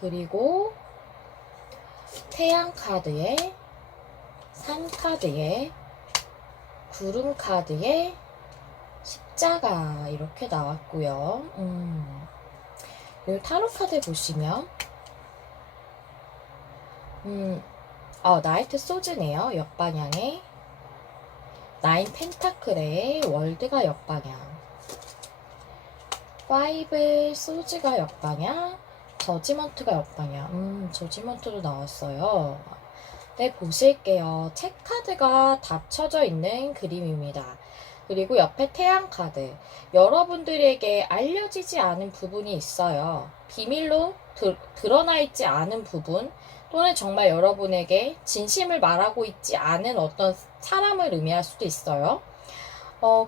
그리고 태양 카드에 산 카드에 구름 카드에 십자가 이렇게 나왔고요. 이 타로 카드 보시면 나이트 소즈네요. 역방향에 나인 펜타클의 월드가 역방향, 파이브 소즈가 역방향, 저지먼트가 역방향. 저지먼트도 나왔어요. 네, 보실게요. 책 카드가 닫혀져 있는 그림입니다. 그리고 옆에 태양 카드. 여러분들에게 알려지지 않은 부분이 있어요. 비밀로 드러나 있지 않은 부분, 또는 정말 여러분에게 진심을 말하고 있지 않은 어떤 사람을 의미할 수도 있어요.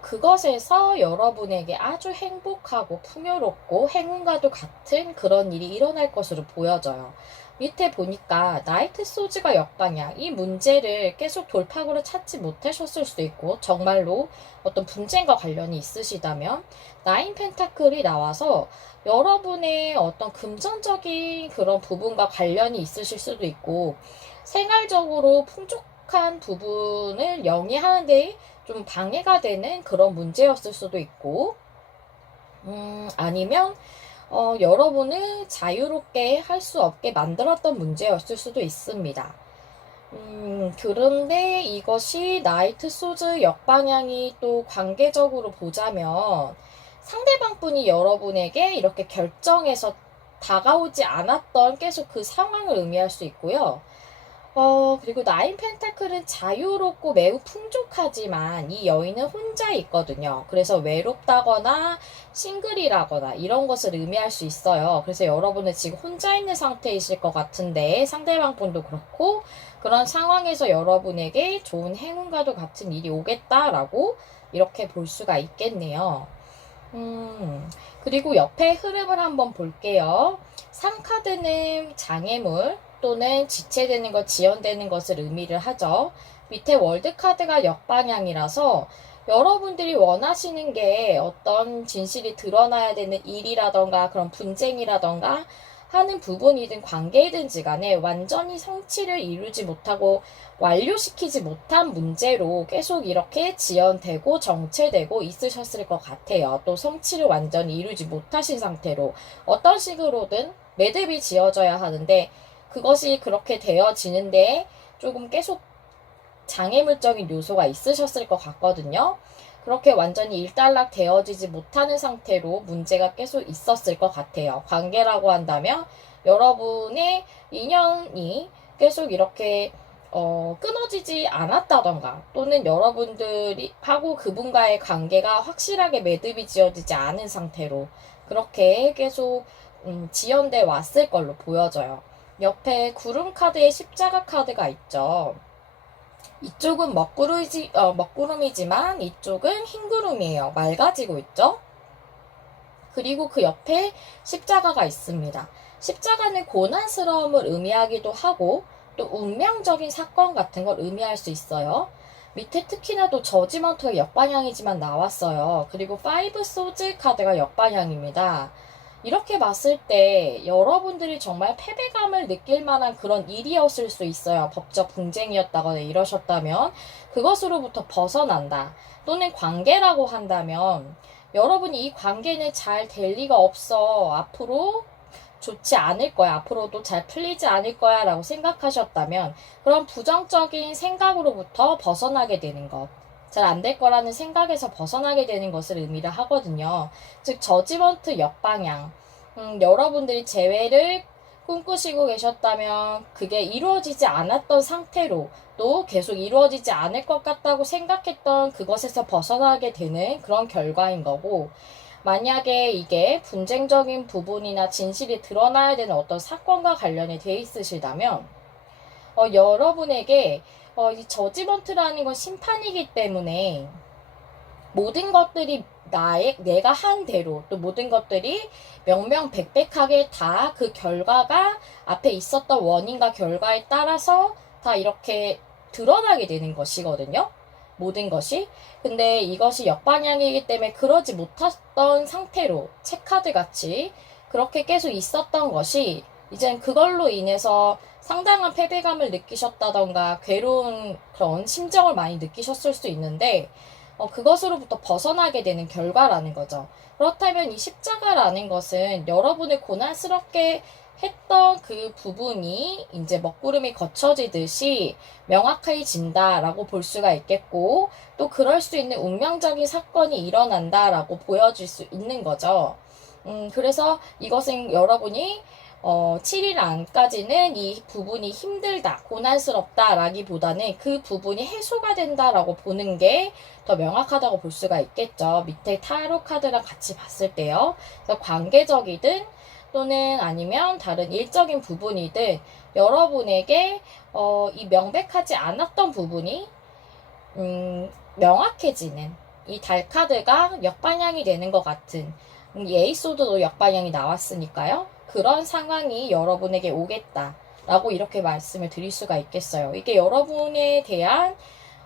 그것에서 여러분에게 아주 행복하고 풍요롭고 행운과도 같은 그런 일이 일어날 것으로 보여져요. 밑에 보니까 나이트 소즈가 역방향, 이 문제를 계속 돌파구를 찾지 못하셨을 수도 있고 정말로 어떤 분쟁과 관련이 있으시다면 나인 펜타클이 나와서 여러분의 어떤 금전적인 그런 부분과 관련이 있으실 수도 있고 생활적으로 풍족한 부분을 영위하는 데 좀 방해가 되는 그런 문제였을 수도 있고 아니면 여러분을 자유롭게 할 수 없게 만들었던 문제였을 수도 있습니다. 그런데 이것이 나이트 소즈 역방향이 또 관계적으로 보자면 상대방 분이 여러분에게 이렇게 결정해서 다가오지 않았던 계속 그 상황을 의미할 수 있고요. 그리고 나인 펜타클은 자유롭고 매우 풍족하지만 이 여인은 혼자 있거든요. 그래서 외롭다거나 싱글이라거나 이런 것을 의미할 수 있어요. 그래서 여러분은 지금 혼자 있는 상태이실 것 같은데 상대방 분도 그렇고 그런 상황에서 여러분에게 좋은 행운과도 같은 일이 오겠다라고 이렇게 볼 수가 있겠네요. 그리고 옆에 흐름을 한번 볼게요. 3카드는 장애물 또는 지체되는 것, 지연되는 것을 의미를 하죠. 밑에 월드 카드가 역방향이라서 여러분들이 원하시는 게 어떤 진실이 드러나야 되는 일이라던가 그런 분쟁이라던가 하는 부분이든 관계이든지 간에 완전히 성취를 이루지 못하고 완료시키지 못한 문제로 계속 이렇게 지연되고 정체되고 있으셨을 것 같아요. 또 성취를 완전히 이루지 못하신 상태로 어떤 식으로든 매듭이 지어져야 하는데 그것이 그렇게 되어지는데 조금 계속 장애물적인 요소가 있으셨을 것 같거든요. 그렇게 완전히 일단락 되어지지 못하는 상태로 문제가 계속 있었을 것 같아요. 관계라고 한다면 여러분의 인연이 계속 이렇게 끊어지지 않았다던가 또는 여러분들이 하고 그분과의 관계가 확실하게 매듭이 지어지지 않은 상태로 그렇게 계속 지연돼 왔을 걸로 보여져요. 옆에 구름 카드에 십자가 카드가 있죠. 이쪽은 먹구름이지만 이쪽은 흰구름이에요. 맑아지고 있죠? 그리고 그 옆에 십자가가 있습니다. 십자가는 고난스러움을 의미하기도 하고 또 운명적인 사건 같은 걸 의미할 수 있어요. 밑에 특히나 또 저지먼트가 역방향이지만 나왔어요. 그리고 파이브 소즈 카드가 역방향입니다. 이렇게 봤을 때 여러분들이 정말 패배감을 느낄 만한 그런 일이었을 수 있어요. 법적 분쟁이었다거나 이러셨다면 그것으로부터 벗어난다. 또는 관계라고 한다면 여러분이 이 관계는 잘 될 리가 없어. 앞으로 좋지 않을 거야. 앞으로도 잘 풀리지 않을 거야. 라고 생각하셨다면 그런 부정적인 생각으로부터 벗어나게 되는 것. 잘 안 될 거라는 생각에서 벗어나게 되는 것을 의미를 하거든요. 즉, 저지먼트 역방향. 여러분들이 재회를 꿈꾸시고 계셨다면 그게 이루어지지 않았던 상태로 또 계속 이루어지지 않을 것 같다고 생각했던 그것에서 벗어나게 되는 그런 결과인 거고, 만약에 이게 분쟁적인 부분이나 진실이 드러나야 되는 어떤 사건과 관련이 돼 있으시다면 여러분에게 이 저지먼트라는 건 심판이기 때문에 모든 것들이 내가 한 대로 또 모든 것들이 명명백백하게 다 그 결과가 앞에 있었던 원인과 결과에 따라서 다 이렇게 드러나게 되는 것이거든요. 모든 것이. 근데 이것이 역방향이기 때문에 그러지 못했던 상태로 체카드 같이 그렇게 계속 있었던 것이 이젠 그걸로 인해서 상당한 패배감을 느끼셨다던가 괴로운 그런 심정을 많이 느끼셨을 수 있는데 그것으로부터 벗어나게 되는 결과라는 거죠. 그렇다면 이 십자가라는 것은 여러분을 고난스럽게 했던 그 부분이 이제 먹구름이 거쳐지듯이 명확해진다라고 볼 수가 있겠고, 또 그럴 수 있는 운명적인 사건이 일어난다라고 보여질 수 있는 거죠. 그래서 이것은 여러분이 7일 안까지는 이 부분이 힘들다, 고난스럽다 라기보다는 그 부분이 해소가 된다라고 보는 게 더 명확하다고 볼 수가 있겠죠. 밑에 타로 카드랑 같이 봤을 때요. 그래서 관계적이든 또는 아니면 다른 일적인 부분이든 여러분에게 이 명백하지 않았던 부분이 명확해지는 이 달 카드가 역방향이 되는 것 같은 이 에이소드도 역방향이 나왔으니까요. 그런 상황이 여러분에게 오겠다라고 이렇게 말씀을 드릴 수가 있겠어요. 이게 여러분에 대한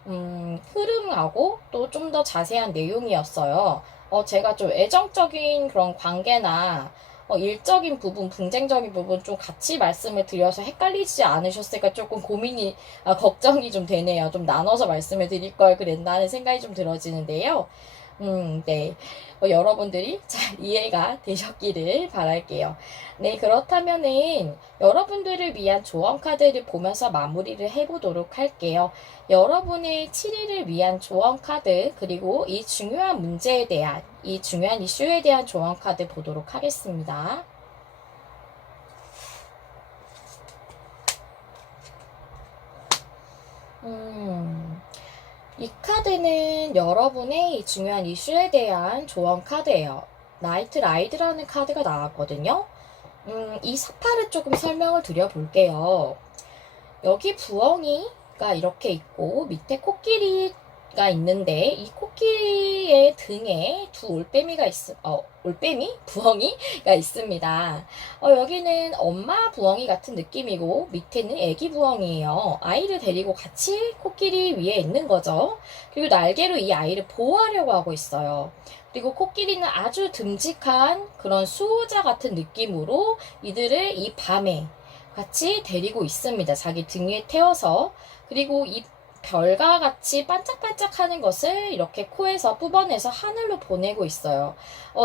흐름하고 또 좀 더 자세한 내용이었어요. 제가 좀 애정적인 그런 관계나 일적인 부분, 분쟁적인 부분 좀 같이 말씀을 드려서 헷갈리지 않으셨을까 조금 걱정이 좀 되네요. 좀 나눠서 말씀을 드릴 걸 그랬나 는 생각이 좀 들어지는데요. 네. 여러분들이 잘 이해가 되셨기를 바랄게요. 네, 그렇다면은 여러분들을 위한 조언 카드를 보면서 마무리를 해보도록 할게요. 여러분의 7일을 위한 조언 카드, 그리고 이 중요한 문제에 대한, 이 중요한 이슈에 대한 조언 카드 보도록 하겠습니다. 이 카드는 여러분의 이 중요한 이슈에 대한 조언 카드예요. 나이트 라이드라는 카드가 나왔거든요. 이 사파를 조금 설명을 드려볼게요. 여기 부엉이가 이렇게 있고 밑에 코끼리가 있는데 이 코끼리의 등에 두 부엉이가 있습니다. 여기는 엄마 부엉이 같은 느낌이고 밑에는 애기 부엉이에요. 아이를 데리고 같이 코끼리 위에 있는 거죠. 그리고 날개로 이 아이를 보호하려고 하고 있어요. 그리고 코끼리는 아주 듬직한 그런 수호자 같은 느낌으로 이들을 이 밤에 같이 데리고 있습니다. 자기 등 위에 태워서. 그리고 이 별과 같이 반짝반짝 하는 것을 이렇게 코에서 뽑아내서 하늘로 보내고 있어요.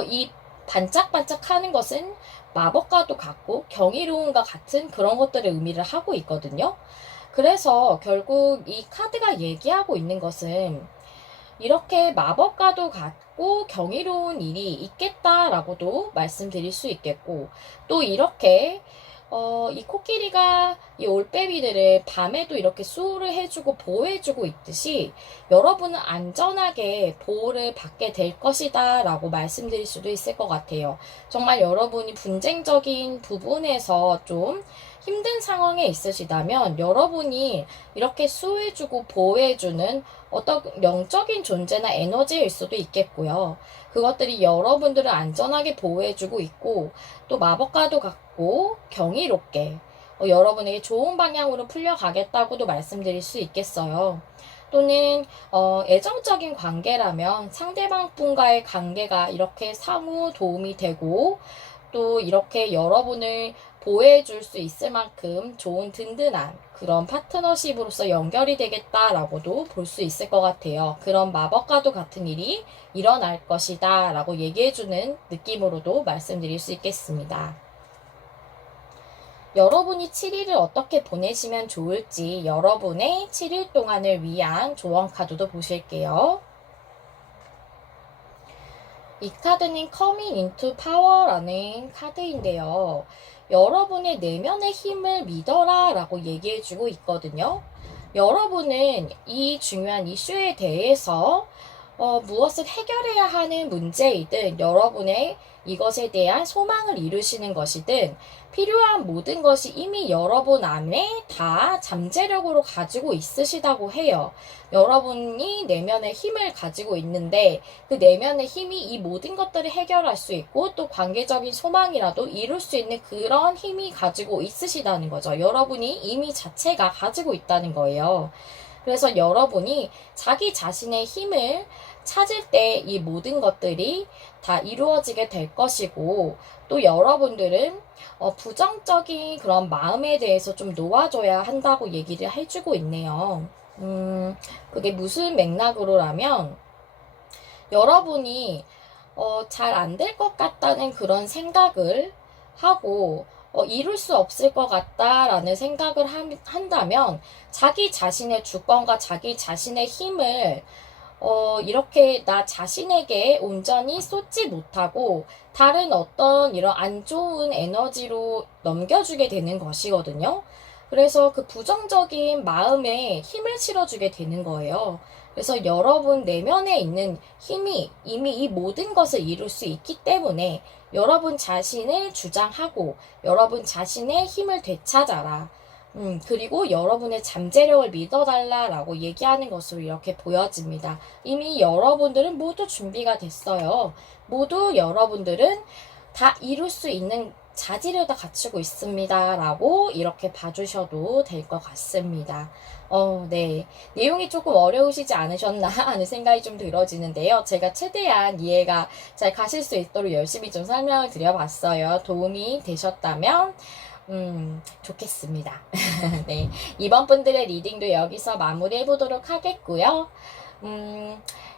이 반짝반짝 하는 것은 마법과도 같고 경이로움과 같은 그런 것들을 의미를 하고 있거든요. 그래서 결국 이 카드가 얘기하고 있는 것은 이렇게 마법과도 같고 경이로운 일이 있겠다라고도 말씀드릴 수 있겠고, 또 이렇게 이 코끼리가 이 올빼미들을 밤에도 이렇게 수호를 해주고 보호해주고 있듯이 여러분은 안전하게 보호를 받게 될 것이다 라고 말씀드릴 수도 있을 것 같아요. 정말 여러분이 분쟁적인 부분에서 좀 힘든 상황에 있으시다면 여러분이 이렇게 수호해주고 보호해주는 어떤 영적인 존재나 에너지일 수도 있겠고요. 그것들이 여러분들을 안전하게 보호해주고 있고 또 마법과도 같고 경이롭게 여러분에게 좋은 방향으로 풀려가겠다고도 말씀드릴 수 있겠어요. 또는 애정적인 관계라면 상대방 분과의 관계가 이렇게 상호 도움이 되고 또 이렇게 여러분을 보호해 줄 수 있을 만큼 좋은 든든한 그런 파트너십으로서 연결이 되겠다라고도 볼 수 있을 것 같아요. 그런 마법과도 같은 일이 일어날 것이다 라고 얘기해주는 느낌으로도 말씀드릴 수 있겠습니다. 여러분이 7일을 어떻게 보내시면 좋을지 여러분의 7일 동안을 위한 조언 카드도 보실게요. 이 카드는 Coming into Power라는 카드인데요. 여러분의 내면의 힘을 믿어라 라고 얘기해주고 있거든요. 여러분은 이 중요한 이슈에 대해서 무엇을 해결해야 하는 문제이든 여러분의 이것에 대한 소망을 이루시는 것이든 필요한 모든 것이 이미 여러분 안에 다 잠재력으로 가지고 있으시다고 해요. 여러분이 내면의 힘을 가지고 있는데 그 내면의 힘이 이 모든 것들을 해결할 수 있고 또 관계적인 소망이라도 이룰 수 있는 그런 힘이 가지고 있으시다는 거죠. 여러분이 이미 자체가 가지고 있다는 거예요. 그래서 여러분이 자기 자신의 힘을 찾을 때 이 모든 것들이 다 이루어지게 될 것이고 또 여러분들은 부정적인 그런 마음에 대해서 좀 놓아줘야 한다고 얘기를 해주고 있네요. 그게 무슨 맥락으로라면 여러분이 잘 안 될 것 같다는 그런 생각을 하고 이룰 수 없을 것 같다라는 생각을 한다면 자기 자신의 주권과 자기 자신의 힘을 이렇게 나 자신에게 온전히 쏟지 못하고 다른 어떤 이런 안 좋은 에너지로 넘겨주게 되는 것이거든요. 그래서 그 부정적인 마음에 힘을 실어주게 되는 거예요. 그래서 여러분 내면에 있는 힘이 이미 이 모든 것을 이룰 수 있기 때문에 여러분 자신을 주장하고 여러분 자신의 힘을 되찾아라. 그리고 여러분의 잠재력을 믿어달라라고 얘기하는 것으로 이렇게 보여집니다. 이미 여러분들은 모두 준비가 됐어요. 모두 여러분들은 다 이룰 수 있는 자질을 다 갖추고 있습니다. 라고 이렇게 봐주셔도 될 것 같습니다. 네. 내용이 조금 어려우시지 않으셨나 하는 생각이 좀 들어지는데요. 제가 최대한 이해가 잘 가실 수 있도록 열심히 좀 설명을 드려봤어요. 도움이 되셨다면 좋겠습니다. 네. 이번 분들의 리딩도 여기서 마무리해 보도록 하겠고요.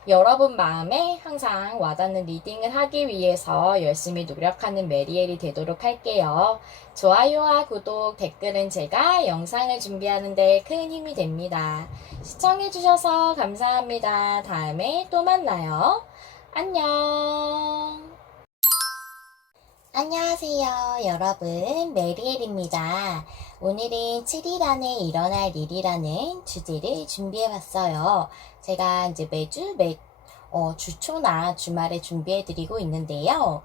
여러분 마음에 항상 와닿는 리딩을 하기 위해서 열심히 노력하는 메리엘이 되도록 할게요. 좋아요와 구독, 댓글은 제가 영상을 준비하는데 큰 힘이 됩니다. 시청해주셔서 감사합니다. 다음에 또 만나요. 안녕. 안녕하세요, 여러분. 메리엘입니다. 오늘은 7일 안에 일어날 일이라는 주제를 준비해봤어요. 제가 이제 매주 주초나 주말에 준비해드리고 있는데요.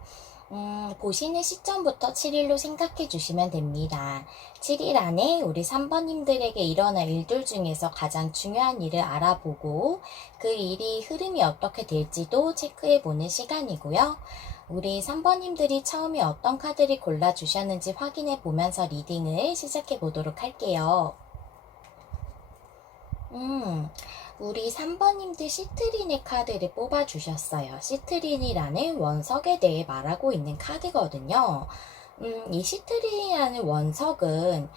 보시는 시점부터 7일로 생각해 주시면 됩니다. 7일 안에 우리 3번님들에게 일어날 일들 중에서 가장 중요한 일을 알아보고 그 일이 흐름이 어떻게 될지도 체크해 보는 시간이고요. 우리 3번님들이 처음에 어떤 카드를 골라주셨는지 확인해 보면서 리딩을 시작해 보도록 할게요. 우리 3번님들 시트린의 카드를 뽑아주셨어요. 시트린이라는 원석에 대해 말하고 있는 카드거든요. 이 시트린이라는 원석은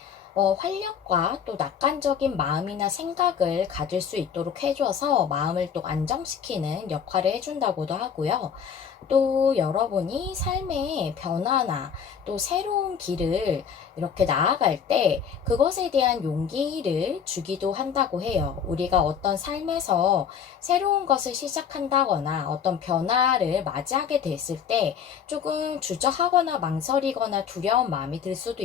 활력과 또 낙관적인 마음이나 생각을 가질 수 있도록 해줘서 마음을 또 안정시키는 역할을 해준다고도 하고요. 또 여러분이 삶의 변화나 또 새로운 길을 이렇게 나아갈 때 그것에 대한 용기를 주기도 한다고 해요. 우리가 어떤 삶에서 새로운 것을 시작한다거나 어떤 변화를 맞이하게 됐을 때 조금 주저하거나 망설이거나 두려운 마음이 들 수도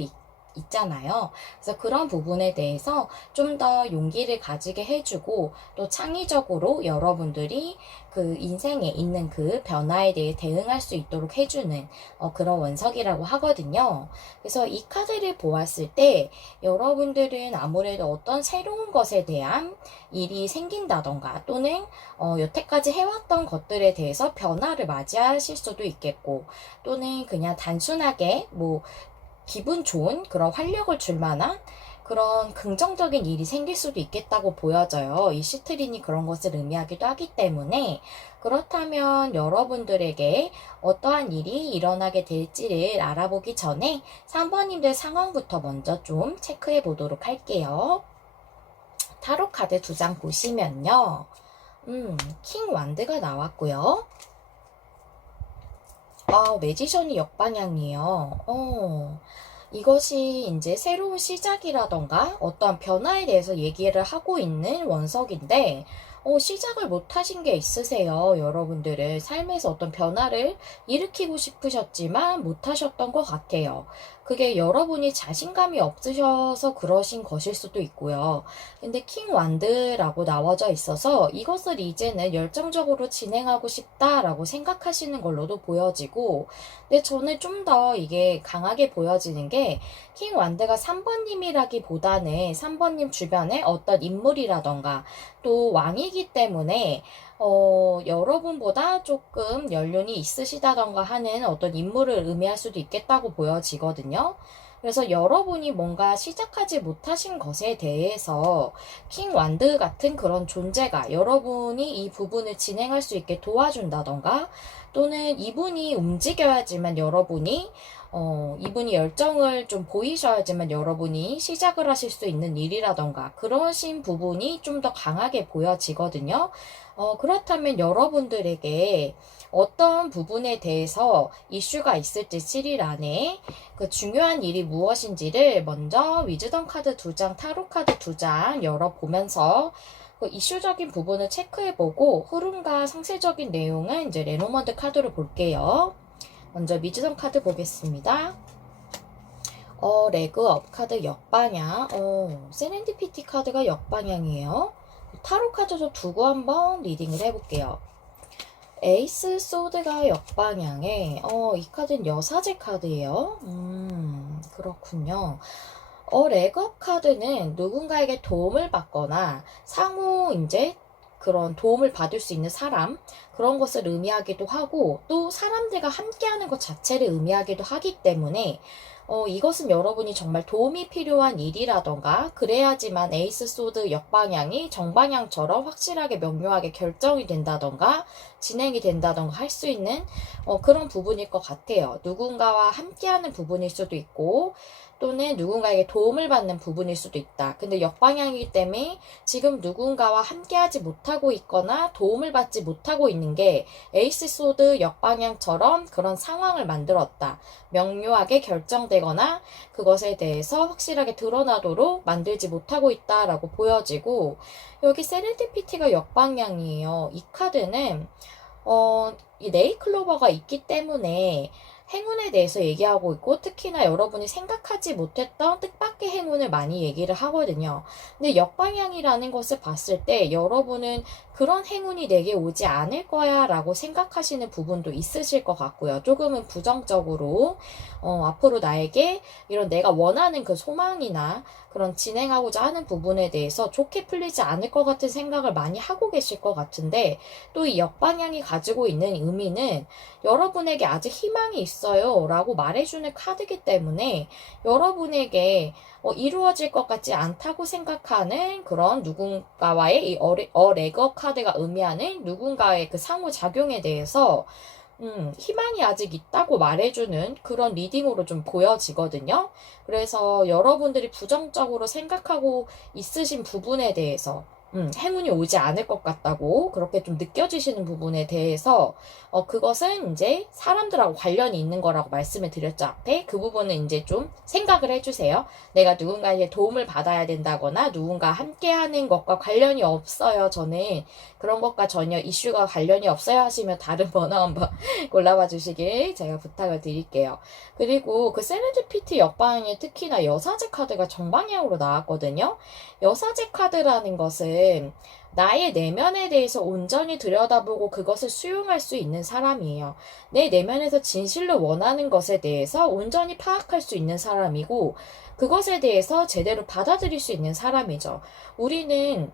있잖아요. 그래서 그런 부분에 대해서 좀 더 용기를 가지게 해주고 또 창의적으로 여러분들이 그 인생에 있는 그 변화에 대해 대응할 수 있도록 해주는 그런 원석이라고 하거든요. 그래서 이 카드를 보았을 때 여러분들은 아무래도 어떤 새로운 것에 대한 일이 생긴다던가 또는 여태까지 해왔던 것들에 대해서 변화를 맞이하실 수도 있겠고 또는 그냥 단순하게 기분 좋은 그런 활력을 줄 만한 그런 긍정적인 일이 생길 수도 있겠다고 보여져요. 이 시트린이 그런 것을 의미하기도 하기 때문에 그렇다면 여러분들에게 어떠한 일이 일어나게 될지를 알아보기 전에 3번님들 상황부터 먼저 좀 체크해 보도록 할게요. 타로 카드 2장 보시면요. 킹 완드가 나왔고요. 매지션이 역방향이에요. 이것이 이제 새로운 시작이라던가 어떠한 변화에 대해서 얘기를 하고 있는 원석인데, 시작을 못 하신 게 있으세요. 여러분들은 삶에서 어떤 변화를 일으키고 싶으셨지만 못 하셨던 것 같아요. 그게 여러분이 자신감이 없으셔서 그러신 것일 수도 있고요. 근데 킹 완드라고 나와져 있어서 이것을 이제는 열정적으로 진행하고 싶다라고 생각하시는 걸로도 보여지고, 근데 저는 좀 더 이게 강하게 보여지는 게 킹 완드가 3번님이라기보다는 3번님 주변에 어떤 인물이라던가 또 왕이기 때문에 여러분보다 조금 연륜이 있으시다던가 하는 어떤 인물을 의미할 수도 있겠다고 보여지거든요. 그래서 여러분이 뭔가 시작하지 못하신 것에 대해서 킹 완드 같은 그런 존재가 여러분이 이 부분을 진행할 수 있게 도와준다던가, 또는 이분이 움직여야지만 이분이 열정을 좀 보이셔야지만 여러분이 시작을 하실 수 있는 일이라던가 그러신 부분이 좀 더 강하게 보여지거든요. 그렇다면 여러분들에게 어떤 부분에 대해서 이슈가 있을지 7일 안에 그 중요한 일이 무엇인지를 먼저 위즈덤 카드 2장, 타로 카드 2장 열어보면서 그 이슈적인 부분을 체크해보고 흐름과 상세적인 내용은 이제 레노먼드 카드로 볼게요. 먼저 위즈덤 카드 보겠습니다. 레그업 카드 역방향, 세렌디피티 카드가 역방향이에요. 타로 카드도 두고 한번 리딩을 해볼게요. 에이스 소드가 역방향에, 이 카드는 여사제 카드예요. 그렇군요. 레그업 카드는 누군가에게 도움을 받거나 상호 이제 그런 도움을 받을 수 있는 사람, 그런 것을 의미하기도 하고, 또 사람들과 함께하는 것 자체를 의미하기도 하기 때문에 이것은 여러분이 정말 도움이 필요한 일이라던가 그래야지만 에이스 소드 역방향이 정방향처럼 확실하게 명료하게 결정이 된다던가 진행이 된다던가 할 수 있는 그런 부분일 것 같아요. 누군가와 함께하는 부분일 수도 있고, 또는 누군가에게 도움을 받는 부분일 수도 있다. 근데 역방향이기 때문에 지금 누군가와 함께하지 못하고 있거나 도움을 받지 못하고 있는 게 에이스 소드 역방향처럼 그런 상황을 만들었다. 명료하게 결정되거나 그것에 대해서 확실하게 드러나도록 만들지 못하고 있다라고 보여지고, 여기 세렌디피티가 역방향이에요. 이 카드는 이 네이클로버가 있기 때문에 행운에 대해서 얘기하고 있고, 특히나 여러분이 생각하지 못했던 뜻밖의 행운을 많이 얘기를 하거든요. 근데 역방향이라는 것을 봤을 때 여러분은 그런 행운이 내게 오지 않을 거야 라고 생각하시는 부분도 있으실 것 같고요. 조금은 부정적으로 앞으로 나에게 이런 내가 원하는 그 소망이나 그런 진행하고자 하는 부분에 대해서 좋게 풀리지 않을 것 같은 생각을 많이 하고 계실 것 같은데, 또 이 역방향이 가지고 있는 의미는 여러분에게 아직 희망이 있어요 라고 말해주는 카드이기 때문에 여러분에게 이루어질 것 같지 않다고 생각하는 그런 누군가와의 이 레거 카드가 의미하는 누군가의 그 상호작용에 대해서 희망이 아직 있다고 말해주는 그런 리딩으로 좀 보여지거든요. 그래서 여러분들이 부정적으로 생각하고 있으신 부분에 대해서 행운이 오지 않을 것 같다고 그렇게 좀 느껴지시는 부분에 대해서 그것은 이제 사람들하고 관련이 있는 거라고 말씀을 드렸죠. 앞에 그 부분은 이제 좀 생각을 해주세요. 내가 누군가에게 도움을 받아야 된다거나 누군가 함께하는 것과 관련이 없어요. 저는 그런 것과 전혀 이슈가 관련이 없어요 하시면 다른 번호 한번 골라봐 주시길 제가 부탁을 드릴게요. 그리고 그 세렌디피티 역방향에 특히나 여사제 카드가 정방향으로 나왔거든요. 여사제 카드라는 것은 나의 내면에 대해서 온전히 들여다보고 그것을 수용할 수 있는 사람이에요. 내 내면에서 진실로 원하는 것에 대해서 온전히 파악할 수 있는 사람이고, 그것에 대해서 제대로 받아들일 수 있는 사람이죠. 우리는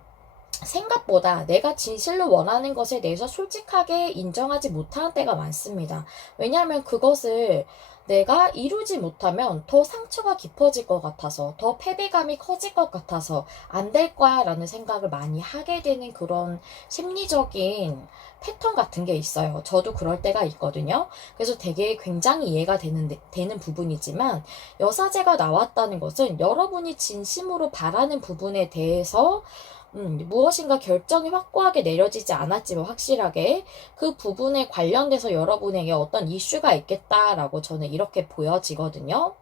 생각보다 내가 진실로 원하는 것에 대해서 솔직하게 인정하지 못하는 때가 많습니다. 왜냐하면 그것을 내가 이루지 못하면 더 상처가 깊어질 것 같아서, 더 패배감이 커질 것 같아서 안 될 거야 라는 생각을 많이 하게 되는 그런 심리적인 패턴 같은 게 있어요. 저도 그럴 때가 있거든요. 그래서 되게 굉장히 이해가 되는 부분이지만, 여사제가 나왔다는 것은 여러분이 진심으로 바라는 부분에 대해서 무엇인가 결정이 확고하게 내려지지 않았지만 확실하게 그 부분에 관련돼서 여러분에게 어떤 이슈가 있겠다라고 저는 이렇게 보여지거든요.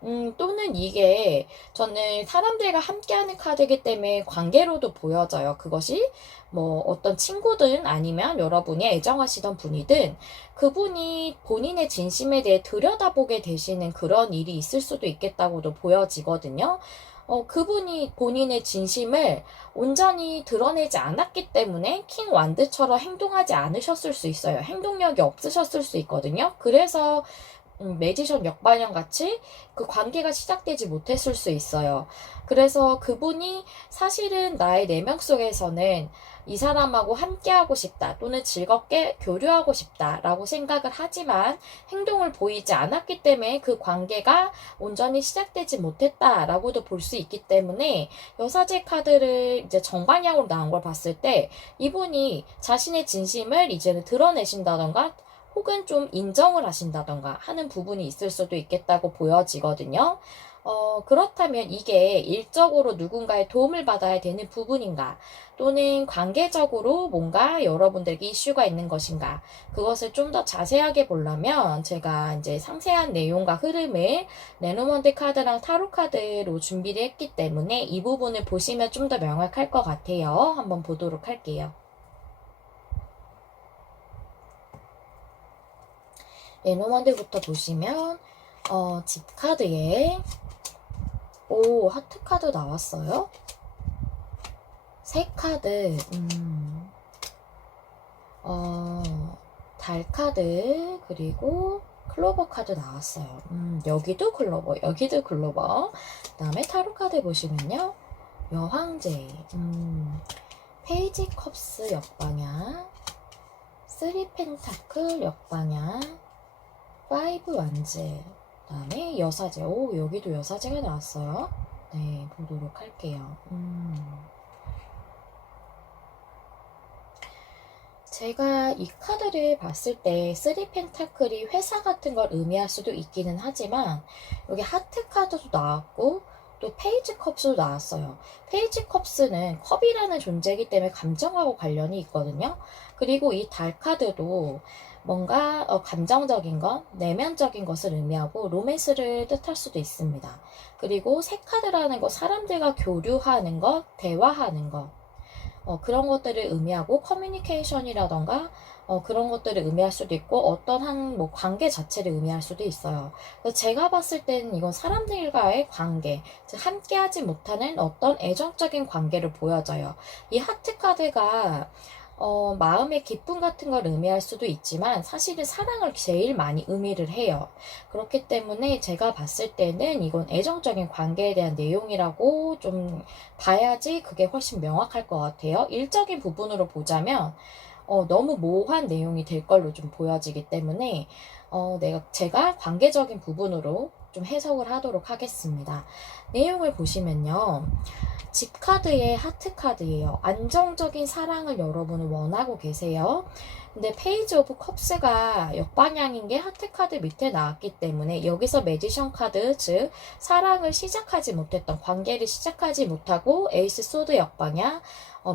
또는 이게 저는 사람들과 함께하는 카드이기 때문에 관계로도 보여져요. 그것이 뭐 어떤 친구든 아니면 여러분이 애정하시던 분이든 그분이 본인의 진심에 대해 들여다보게 되시는 그런 일이 있을 수도 있겠다고도 보여지거든요. 그분이 본인의 진심을 온전히 드러내지 않았기 때문에 킹 완드처럼 행동하지 않으셨을 수 있어요. 행동력이 없으셨을 수 있거든요. 그래서 매지션 역반영 같이 그 관계가 시작되지 못했을 수 있어요. 그래서 그분이 사실은 나의 내면 속에서는 이 사람하고 함께하고 싶다 또는 즐겁게 교류하고 싶다라고 생각을 하지만 행동을 보이지 않았기 때문에 그 관계가 온전히 시작되지 못했다라고도 볼 수 있기 때문에 여사제 카드를 이제 정방향으로 나온 걸 봤을 때 이분이 자신의 진심을 이제는 드러내신다던가 혹은 좀 인정을 하신다던가 하는 부분이 있을 수도 있겠다고 보여지거든요. 그렇다면 이게 일적으로 누군가의 도움을 받아야 되는 부분인가? 또는 관계적으로 뭔가 여러분들에게 이슈가 있는 것인가? 그것을 좀 더 자세하게 보려면 제가 이제 상세한 내용과 흐름을 레노먼드 카드랑 타로 카드로 준비를 했기 때문에 이 부분을 보시면 좀 더 명확할 것 같아요. 한번 보도록 할게요. 레노먼드부터 보시면 집 카드에 오 하트 카드 나왔어요. 새 카드 달 카드 그리고 클로버 카드 나왔어요. 여기도 클로버 여기도 클로버. 그 다음에 타로 카드 보시면요 여황제 페이지 컵스 역방향 3 펜타클 역방향 5 완즈 그 다음에 여사제. 오 여기도 여사제가 나왔어요. 네 보도록 할게요. 제가 이 카드를 봤을 때 3 펜타클이 회사 같은 걸 의미할 수도 있기는 하지만 여기 하트 카드도 나왔고 또 페이지 컵스도 나왔어요. 페이지 컵스는 컵이라는 존재이기 때문에 감정하고 관련이 있거든요. 그리고 이 달 카드도 뭔가 감정적인 것, 내면적인 것을 의미하고 로맨스를 뜻할 수도 있습니다. 그리고 새 카드라는 거 사람들과 교류하는 것, 대화하는 것 그런 것들을 의미하고 커뮤니케이션이라던가 그런 것들을 의미할 수도 있고 어떤 한 뭐 관계 자체를 의미할 수도 있어요. 그래서 제가 봤을 때는 이건 사람들과의 관계, 즉 함께하지 못하는 어떤 애정적인 관계를 보여져요. 이 하트 카드가 마음의 기쁨 같은 걸 의미할 수도 있지만 사실은 사랑을 제일 많이 의미를 해요. 그렇기 때문에 제가 봤을 때는 이건 애정적인 관계에 대한 내용이라고 좀 봐야지 그게 훨씬 명확할 것 같아요. 일적인 부분으로 보자면 너무 모호한 내용이 될 걸로 좀 보여지기 때문에 제가 관계적인 부분으로 좀 해석을 하도록 하겠습니다. 내용을 보시면요. 집 카드의 하트 카드예요. 안정적인 사랑을 여러분은 원하고 계세요. 근데 페이지 오브 컵스가 역방향인 게 하트 카드 밑에 나왔기 때문에 여기서 매지션 카드, 즉 사랑을 시작하지 못했던, 관계를 시작하지 못하고 에이스 소드 역방향,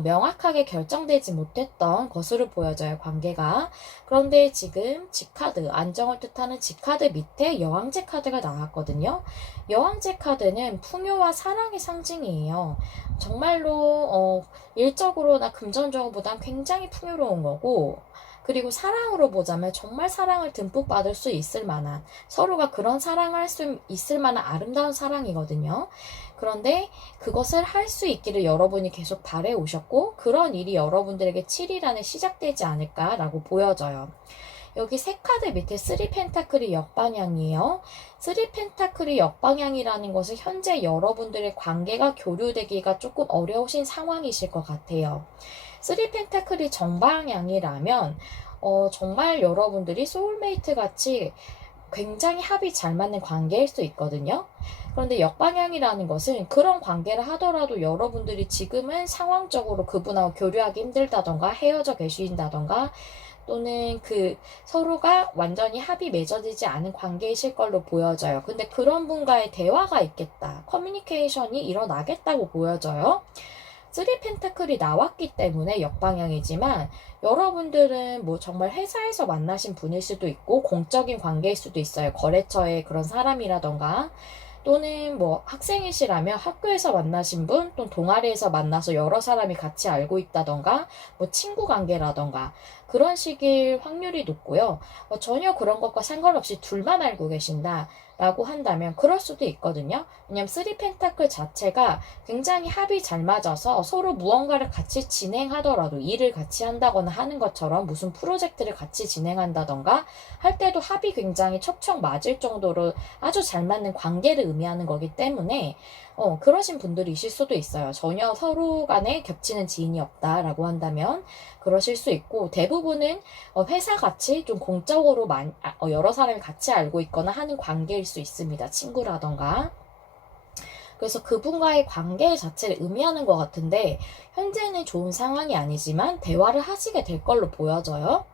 명확하게 결정되지 못했던 것으로 보여져요, 관계가. 그런데 지금 집 카드, 안정을 뜻하는 집 카드 밑에 여왕제 카드가 나왔거든요. 여왕제 카드는 풍요와 사랑의 상징이에요. 정말로 일적으로나 금전적으로보단 굉장히 풍요로운 거고, 그리고 사랑으로 보자면 정말 사랑을 듬뿍 받을 수 있을 만한, 서로가 그런 사랑을 할 수 있을 만한 아름다운 사랑이거든요. 그런데 그것을 할 수 있기를 여러분이 계속 바래 오셨고 그런 일이 여러분들에게 7일 안에 시작되지 않을까라고 보여져요. 여기 세 카드 밑에 3 펜타클이 역방향이에요. 3 펜타클이 역방향이라는 것은 현재 여러분들의 관계가 교류되기가 조금 어려우신 상황이실 것 같아요. 3 펜타클이 정방향이라면 정말 여러분들이 소울메이트 같이 굉장히 합이 잘 맞는 관계일 수 있거든요. 그런데 역방향이라는 것은 그런 관계를 하더라도 여러분들이 지금은 상황적으로 그분하고 교류하기 힘들다던가 헤어져 계신다던가 또는 그 서로가 완전히 합이 맺어지지 않은 관계이실 걸로 보여져요. 근데 그런 분과의 대화가 있겠다. 커뮤니케이션이 일어나겠다고 보여져요. 3 펜타클이 나왔기 때문에 역방향이지만 여러분들은 뭐 정말 회사에서 만나신 분일 수도 있고 공적인 관계일 수도 있어요. 거래처의 그런 사람이라던가 또는 뭐 학생이시라면 학교에서 만나신 분, 또 동아리에서 만나서 여러 사람이 같이 알고 있다던가, 뭐 친구 관계라던가, 그런 식일 확률이 높고요. 전혀 그런 것과 상관없이 둘만 알고 계신다. 라고 한다면 그럴 수도 있거든요. 왜냐면 3펜타클 자체가 굉장히 합이 잘 맞아서 서로 무언가를 같이 진행하더라도 일을 같이 한다거나 하는 것처럼 무슨 프로젝트를 같이 진행한다던가 할 때도 합이 굉장히 척척 맞을 정도로 아주 잘 맞는 관계를 의미하는 거기 때문에 그러신 분들이실 수도 있어요. 전혀 서로 간에 겹치는 지인이 없다라고 한다면 그러실 수 있고, 대부분은 회사 같이 좀 공적으로 여러 사람이 같이 알고 있거나 하는 관계일 수 있습니다. 친구라던가. 그래서 그분과의 관계 자체를 의미하는 것 같은데, 현재는 좋은 상황이 아니지만 대화를 하시게 될 걸로 보여져요.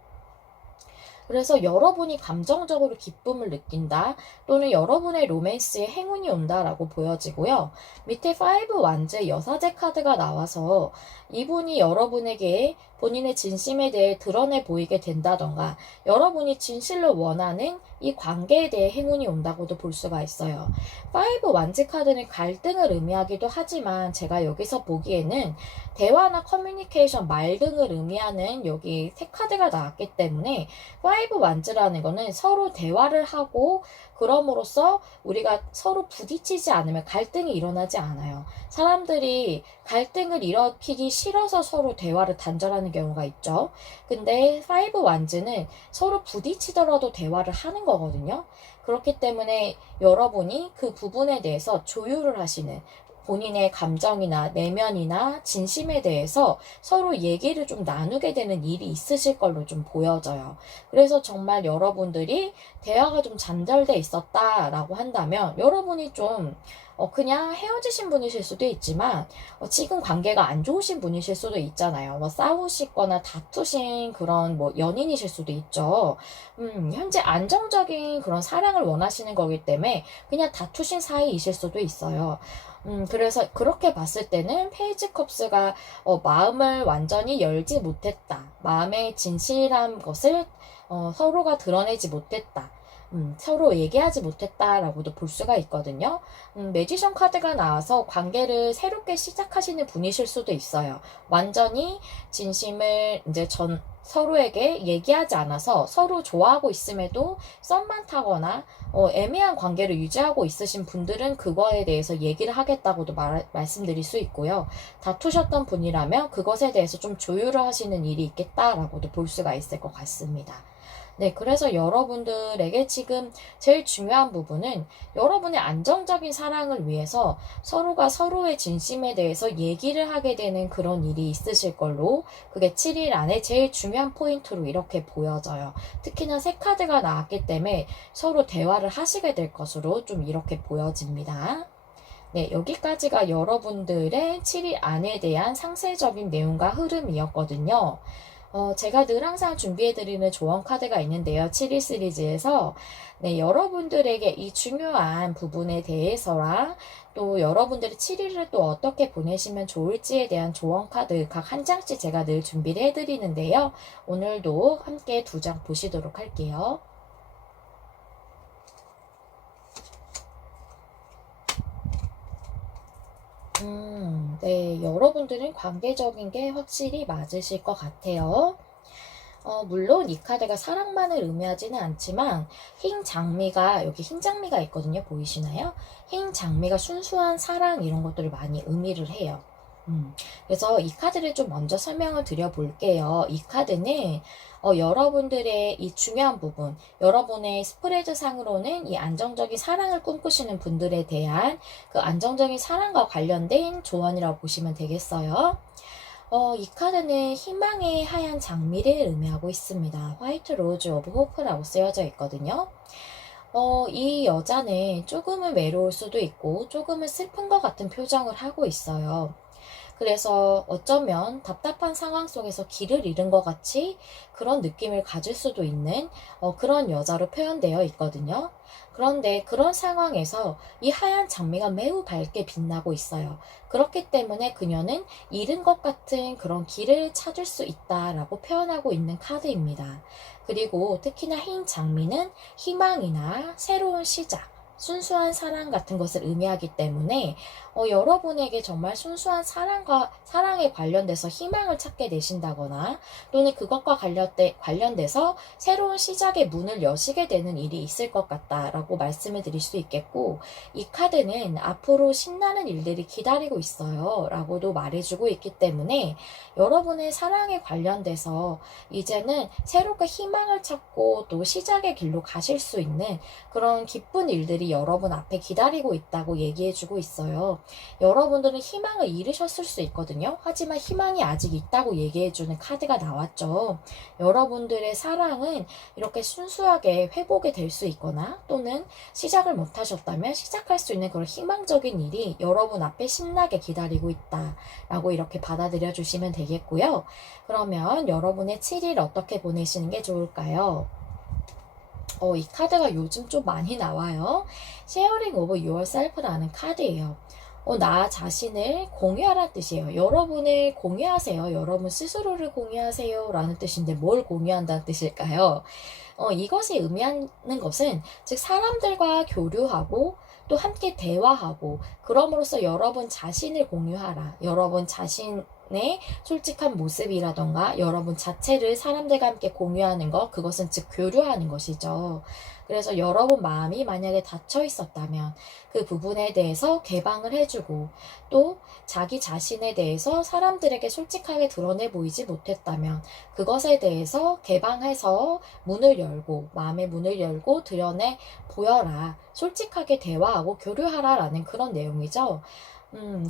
그래서 여러분이 감정적으로 기쁨을 느낀다, 또는 여러분의 로맨스에 행운이 온다라고 보여지고요. 밑에 5 완즈 여사제 카드가 나와서 이분이 여러분에게 본인의 진심에 대해 드러내 보이게 된다던가, 여러분이 진실로 원하는 이 관계에 대해 행운이 온다고도 볼 수가 있어요. 5 완즈 카드는 갈등을 의미하기도 하지만 제가 여기서 보기에는 대화나 커뮤니케이션, 말 등을 의미하는 여기 세 카드가 나왔기 때문에 5 완즈라는 거는 서로 대화를 하고, 그럼으로써 우리가 서로 부딪히지 않으면 갈등이 일어나지 않아요. 사람들이 갈등을 일으키기 싫어서 서로 대화를 단절하는 경우가 있죠. 근데 5 완즈는 서로 부딪히더라도 대화를 하는 거거든요. 그렇기 때문에 여러분이 그 부분에 대해서 조율을 하시는, 본인의 감정이나 내면이나 진심에 대해서 서로 얘기를 좀 나누게 되는 일이 있으실 걸로 좀 보여져요. 그래서 정말 여러분들이 대화가 좀 잔절돼 있었다라고 한다면 여러분이 좀 그냥 헤어지신 분이실 수도 있지만 지금 관계가 안 좋으신 분이실 수도 있잖아요. 뭐 싸우시거나 다투신 그런 뭐 연인이실 수도 있죠. 현재 안정적인 그런 사랑을 원하시는 거기 때문에 그냥 다투신 사이이실 수도 있어요. 그래서 그렇게 봤을 때는 페이지 컵스가 마음을 완전히 열지 못했다. 마음의 진실한 것을 서로가 드러내지 못했다. 서로 얘기하지 못했다라고도 볼 수가 있거든요. 매지션 카드가 나와서 관계를 새롭게 시작하시는 분이실 수도 있어요. 완전히 진심을 이제 서로에게 얘기하지 않아서 서로 좋아하고 있음에도 썸만 타거나 애매한 관계를 유지하고 있으신 분들은 그거에 대해서 얘기를 하겠다고도 말씀드릴 수 있고요. 다투셨던 분이라면 그것에 대해서 좀 조율을 하시는 일이 있겠다라고도 볼 수가 있을 것 같습니다. 네, 그래서 여러분들에게 지금 제일 중요한 부분은 여러분의 안정적인 사랑을 위해서 서로가 서로의 진심에 대해서 얘기를 하게 되는 그런 일이 있으실 걸로, 그게 7일 안에 제일 중요한 포인트로 이렇게 보여져요. 특히나 새 카드가 나왔기 때문에 서로 대화를 하시게 될 것으로 좀 이렇게 보여집니다. 네, 여기까지가 여러분들의 7일 안에 대한 상세적인 내용과 흐름이었거든요. 제가 늘 항상 준비해드리는 조언 카드가 있는데요. 7일 시리즈에서 네, 여러분들에게 이 중요한 부분에 대해서랑 또 여러분들이 7일을 또 어떻게 보내시면 좋을지에 대한 조언 카드 각 한 장씩 제가 늘 준비를 해드리는데요. 오늘도 함께 2장 보시도록 할게요. 네, 여러분들은 관계적인 게 확실히 맞으실 것 같아요. 물론 이 카드가 사랑만을 의미하지는 않지만 흰 장미가, 여기 흰 장미가 있거든요. 보이시나요? 흰 장미가 순수한 사랑 이런 것들을 많이 의미를 해요. 그래서 이 카드를 좀 먼저 설명을 드려볼게요. 이 카드는 여러분들의 이 중요한 부분, 여러분의 스프레드 상으로는 이 안정적인 사랑을 꿈꾸시는 분들에 대한 그 안정적인 사랑과 관련된 조언이라고 보시면 되겠어요. 이 카드는 희망의 하얀 장미를 의미하고 있습니다. 화이트 로즈 오브 호프라고 쓰여져 있거든요. 이 여자는 조금은 외로울 수도 있고 조금은 슬픈 것 같은 표정을 하고 있어요. 그래서 어쩌면 답답한 상황 속에서 길을 잃은 것 같이 그런 느낌을 가질 수도 있는 그런 여자로 표현되어 있거든요. 그런데 그런 상황에서 이 하얀 장미가 매우 밝게 빛나고 있어요. 그렇기 때문에 그녀는 잃은 것 같은 그런 길을 찾을 수 있다라고 표현하고 있는 카드입니다. 그리고 특히나 흰 장미는 희망이나 새로운 시작, 순수한 사랑 같은 것을 의미하기 때문에 여러분에게 정말 순수한 사랑에 관련돼서 희망을 찾게 되신다거나 또는 그것과 관련돼서 새로운 시작의 문을 여시게 되는 일이 있을 것 같다라고 말씀을 드릴 수 있겠고, 이 카드는 앞으로 신나는 일들이 기다리고 있어요 라고도 말해주고 있기 때문에 여러분의 사랑에 관련돼서 이제는 새롭게 희망을 찾고 또 시작의 길로 가실 수 있는 그런 기쁜 일들이 여러분 앞에 기다리고 있다고 얘기해주고 있어요. 여러분들은 희망을 잃으셨을 수 있거든요. 하지만 희망이 아직 있다고 얘기해주는 카드가 나왔죠. 여러분들의 사랑은 이렇게 순수하게 회복이 될 수 있거나 또는 시작을 못하셨다면 시작할 수 있는 그런 희망적인 일이 여러분 앞에 신나게 기다리고 있다라고 이렇게 받아들여 주시면 되겠고요. 그러면 여러분의 7일 어떻게 보내시는 게 좋을까요? 이 카드가 요즘 좀 많이 나와요. Sharing of yourself라는 카드예요. 나 자신을 공유하라는 뜻이에요. 여러분을 공유하세요. 여러분 스스로를 공유하세요. 라는 뜻인데 뭘 공유한다는 뜻일까요? 이것이 의미하는 것은 즉 사람들과 교류하고 또 함께 대화하고 그럼으로써 여러분 자신을 공유하라. 여러분 자신의 솔직한 모습이라던가 여러분 자체를 사람들과 함께 공유하는 것, 그것은 즉 교류하는 것이죠. 그래서 여러분 마음이 만약에 닫혀 있었다면 그 부분에 대해서 개방을 해주고 또 자기 자신에 대해서 사람들에게 솔직하게 드러내 보이지 못했다면 그것에 대해서 개방해서 문을 열고 마음의 문을 열고 드러내 보여라. 솔직하게 대화하고 교류하라 라는 그런 내용이죠.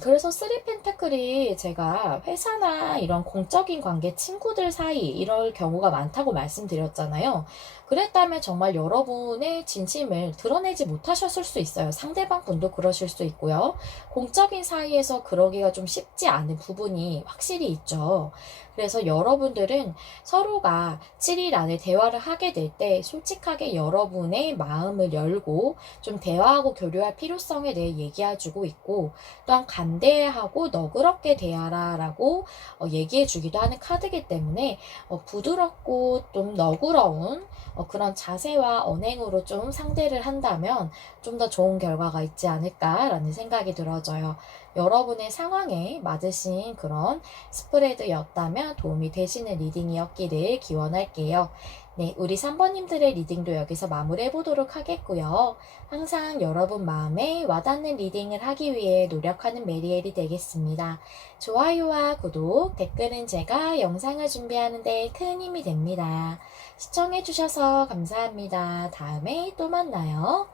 그래서 쓰리 펜타클이 제가 회사나 이런 공적인 관계, 친구들 사이 이럴 경우가 많다고 말씀드렸잖아요. 그랬다면 정말 여러분의 진심을 드러내지 못하셨을 수 있어요. 상대방 분도 그러실 수 있고요. 공적인 사이에서 그러기가 좀 쉽지 않은 부분이 확실히 있죠. 그래서 여러분들은 서로가 7일 안에 대화를 하게 될 때 솔직하게 여러분의 마음을 열고 좀 대화하고 교류할 필요성에 대해 얘기해주고 있고 또한 간대하고 너그럽게 대하라 라고 얘기해주기도 하는 카드이기 때문에 부드럽고 좀 너그러운 그런 자세와 언행으로 좀 상대를 한다면 좀 더 좋은 결과가 있지 않을까라는 생각이 들어져요. 여러분의 상황에 맞으신 그런 스프레드였다면 도움이 되시는 리딩이었기를 기원할게요. 네, 우리 3번님들의 리딩도 여기서 마무리해 보도록 하겠고요. 항상 여러분 마음에 와닿는 리딩을 하기 위해 노력하는 메리엘이 되겠습니다. 좋아요와 구독, 댓글은 제가 영상을 준비하는 데 큰 힘이 됩니다. 시청해주셔서 감사합니다. 다음에 또 만나요.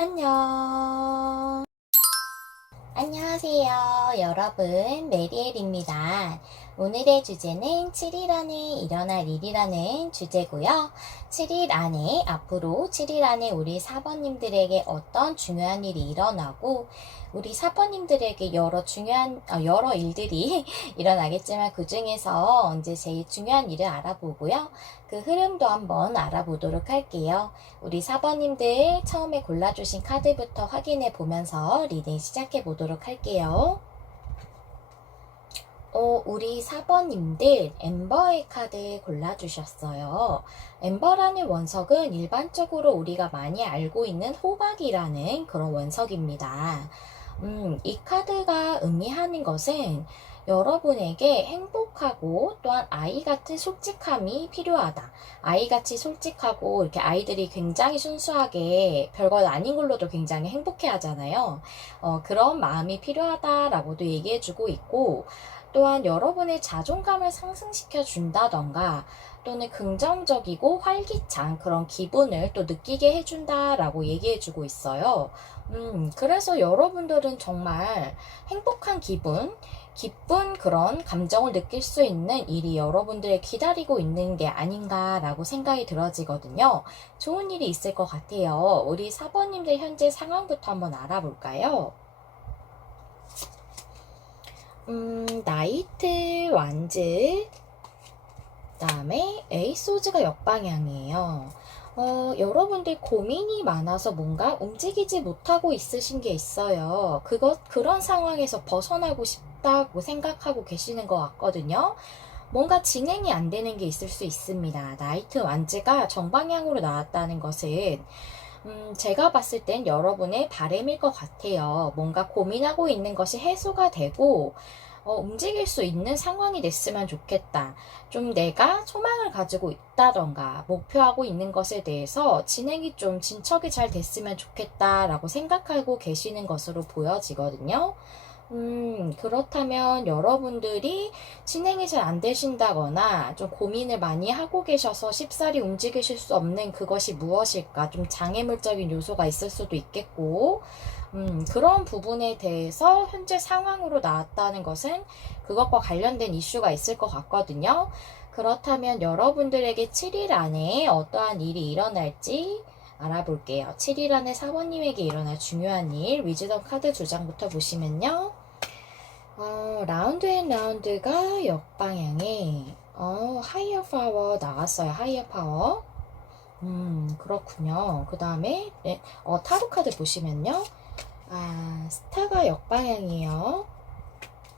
안녕. 안녕하세요. 여러분, 메리엘입니다. 오늘의 주제는 7일 안에 일어날 일이라는 주제고요. 7일 안에, 앞으로 7일 안에 우리 사번님들에게 어떤 중요한 일이 일어나고 우리 사번님들에게 여러 일들이 일어나겠지만 그 중에서 이제 제일 중요한 일을 알아보고요. 그 흐름도 한번 알아보도록 할게요. 우리 사번님들 처음에 골라주신 카드부터 확인해 보면서 리딩 시작해 보도록 할게요. 우리 4번님들 엠버의 카드 골라주셨어요. 엠버라는 원석은 일반적으로 우리가 많이 알고 있는 호박이라는 그런 원석입니다. 이 카드가 의미하는 것은 여러분에게 행복하고 또한 아이 같은 솔직함이 필요하다. 아이같이 솔직하고 이렇게 아이들이 굉장히 순수하게 별것 아닌 걸로도 굉장히 행복해 하잖아요. 그런 마음이 필요하다라고도 얘기해주고 있고 또한 여러분의 자존감을 상승시켜 준다던가 또는 긍정적이고 활기찬 그런 기분을 또 느끼게 해준다라고 얘기해주고 있어요. 그래서 여러분들은 정말 행복한 기분, 기쁜 그런 감정을 느낄 수 있는 일이 여러분들을 기다리고 있는 게 아닌가라고 생각이 들어지거든요. 좋은 일이 있을 것 같아요. 우리 4번님들 현재 상황부터 한번 알아볼까요? 나이트 완즈, 그 다음에 에이소즈가 역방향이에요. 여러분들 고민이 많아서 뭔가 움직이지 못하고 있으신 게 있어요. 그런 상황에서 벗어나고 싶다고 생각하고 계시는 것 같거든요. 뭔가 진행이 안 되는 게 있을 수 있습니다. 나이트 완즈가 정방향으로 나왔다는 것은 제가 봤을 땐 여러분의 바람일 것 같아요. 뭔가 고민하고 있는 것이 해소가 되고, 움직일 수 있는 상황이 됐으면 좋겠다. 좀 내가 소망을 가지고 있다던가, 목표하고 있는 것에 대해서 진행이 좀 진척이 잘 됐으면 좋겠다라고 생각하고 계시는 것으로 보여지거든요. 그렇다면 여러분들이 진행이 잘 안 되신다거나 좀 고민을 많이 하고 계셔서 쉽사리 움직이실 수 없는 그것이 무엇일까? 좀 장애물적인 요소가 있을 수도 있겠고, 그런 부분에 대해서 현재 상황으로 나왔다는 것은 그것과 관련된 이슈가 있을 것 같거든요. 그렇다면 여러분들에게 7일 안에 어떠한 일이 일어날지 알아볼게요. 7일 안에 사모님에게 일어날 중요한 일, 위즈덤 카드 2장부터 보시면요. 라운드 앤 라운드가 역방향에, 하이어 파워 나왔어요. 하이어 파워. 그렇군요. 그 다음에, 네, 타로 카드 보시면요. 스타가 역방향이에요.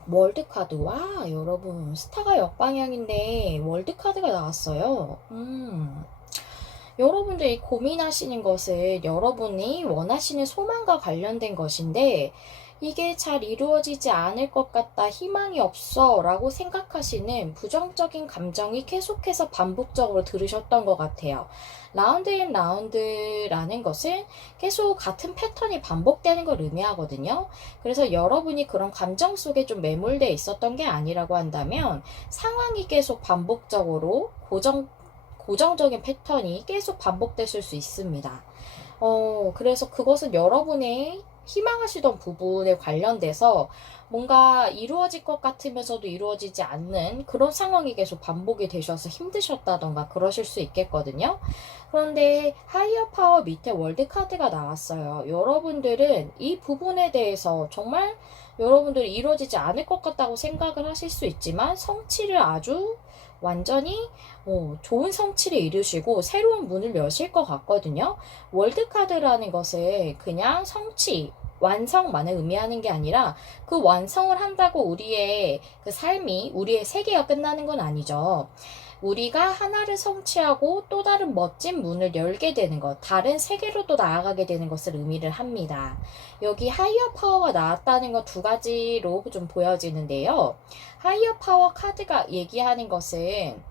월드 카드. 와, 여러분. 스타가 역방향인데, 월드 카드가 나왔어요. 여러분들이 고민하시는 것은 여러분이 원하시는 소망과 관련된 것인데 이게 잘 이루어지지 않을 것 같다, 희망이 없어 라고 생각하시는 부정적인 감정이 계속해서 반복적으로 들으셨던 것 같아요. 라운드 앤 라운드라는 것은 계속 같은 패턴이 반복되는 걸 의미하거든요. 그래서 여러분이 그런 감정 속에 좀 매몰되어 있었던 게 아니라고 한다면 상황이 계속 반복적으로 고정적인 패턴이 계속 반복되실 수 있습니다. 그래서 그것은 여러분의 희망하시던 부분에 관련돼서 뭔가 이루어질 것 같으면서도 이루어지지 않는 그런 상황이 계속 반복이 되셔서 힘드셨다던가 그러실 수 있겠거든요. 그런데 하이어 파워 밑에 월드 카드가 나왔어요. 여러분들은 이 부분에 대해서 정말 여러분들이 이루어지지 않을 것 같다고 생각을 하실 수 있지만 성취를 아주 완전히 좋은 성취를 이루시고 새로운 문을 여실 것 같거든요. 월드카드라는 것은 그냥 성취, 완성만을 의미하는 게 아니라 그 완성을 한다고 우리의 그 삶이, 우리의 세계가 끝나는 건 아니죠. 우리가 하나를 성취하고 또 다른 멋진 문을 열게 되는 것, 다른 세계로 또 나아가게 되는 것을 의미를 합니다. 여기 하이어 파워가 나왔다는 것 두 가지로 좀 보여지는데요. 하이어 파워 카드가 얘기하는 것은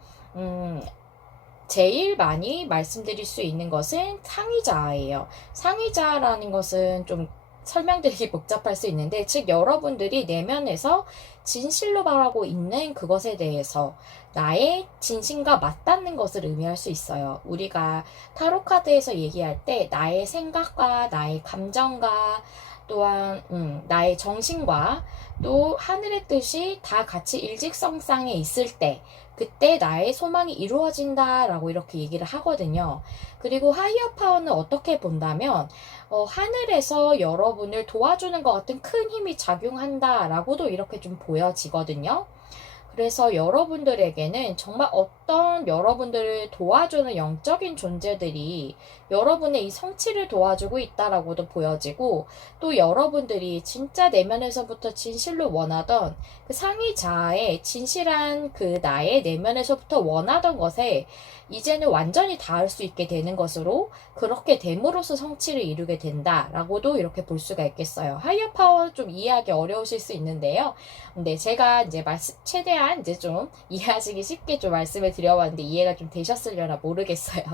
제일 많이 말씀드릴 수 있는 것은 상위자예요. 상위자라는 것은 좀 설명드리기 복잡할 수 있는데, 즉 여러분들이 내면에서 진실로 바라고 있는 그것에 대해서 나의 진심과 맞닿는 것을 의미할 수 있어요. 우리가 타로 카드에서 얘기할 때 나의 생각과 나의 감정과 또한 나의 정신과 또 하늘의 뜻이 다 같이 일직선상에 있을 때 그때 나의 소망이 이루어진다라고 이렇게 얘기를 하거든요. 그리고 하이어 파워는 어떻게 본다면 하늘에서 여러분을 도와주는 것 같은 큰 힘이 작용한다라고도 이렇게 좀 보여지거든요. 그래서 여러분들에게는 정말 어떤 여러분들을 도와주는 영적인 존재들이 여러분의 이 성취를 도와주고 있다라고도 보여지고, 또 여러분들이 진짜 내면에서부터 진실로 원하던 그 상위자의 진실한 그 나의 내면에서부터 원하던 것에 이제는 완전히 닿을 수 있게 되는 것으로, 그렇게 됨으로써 성취를 이루게 된다라고도 이렇게 볼 수가 있겠어요. 하이어 파워 좀 이해하기 어려우실 수 있는데요. 네, 제가 이제 최대한 이제 좀 이해하시기 쉽게 좀 말씀을 드려봤는데 이해가 좀 되셨으려나 모르겠어요.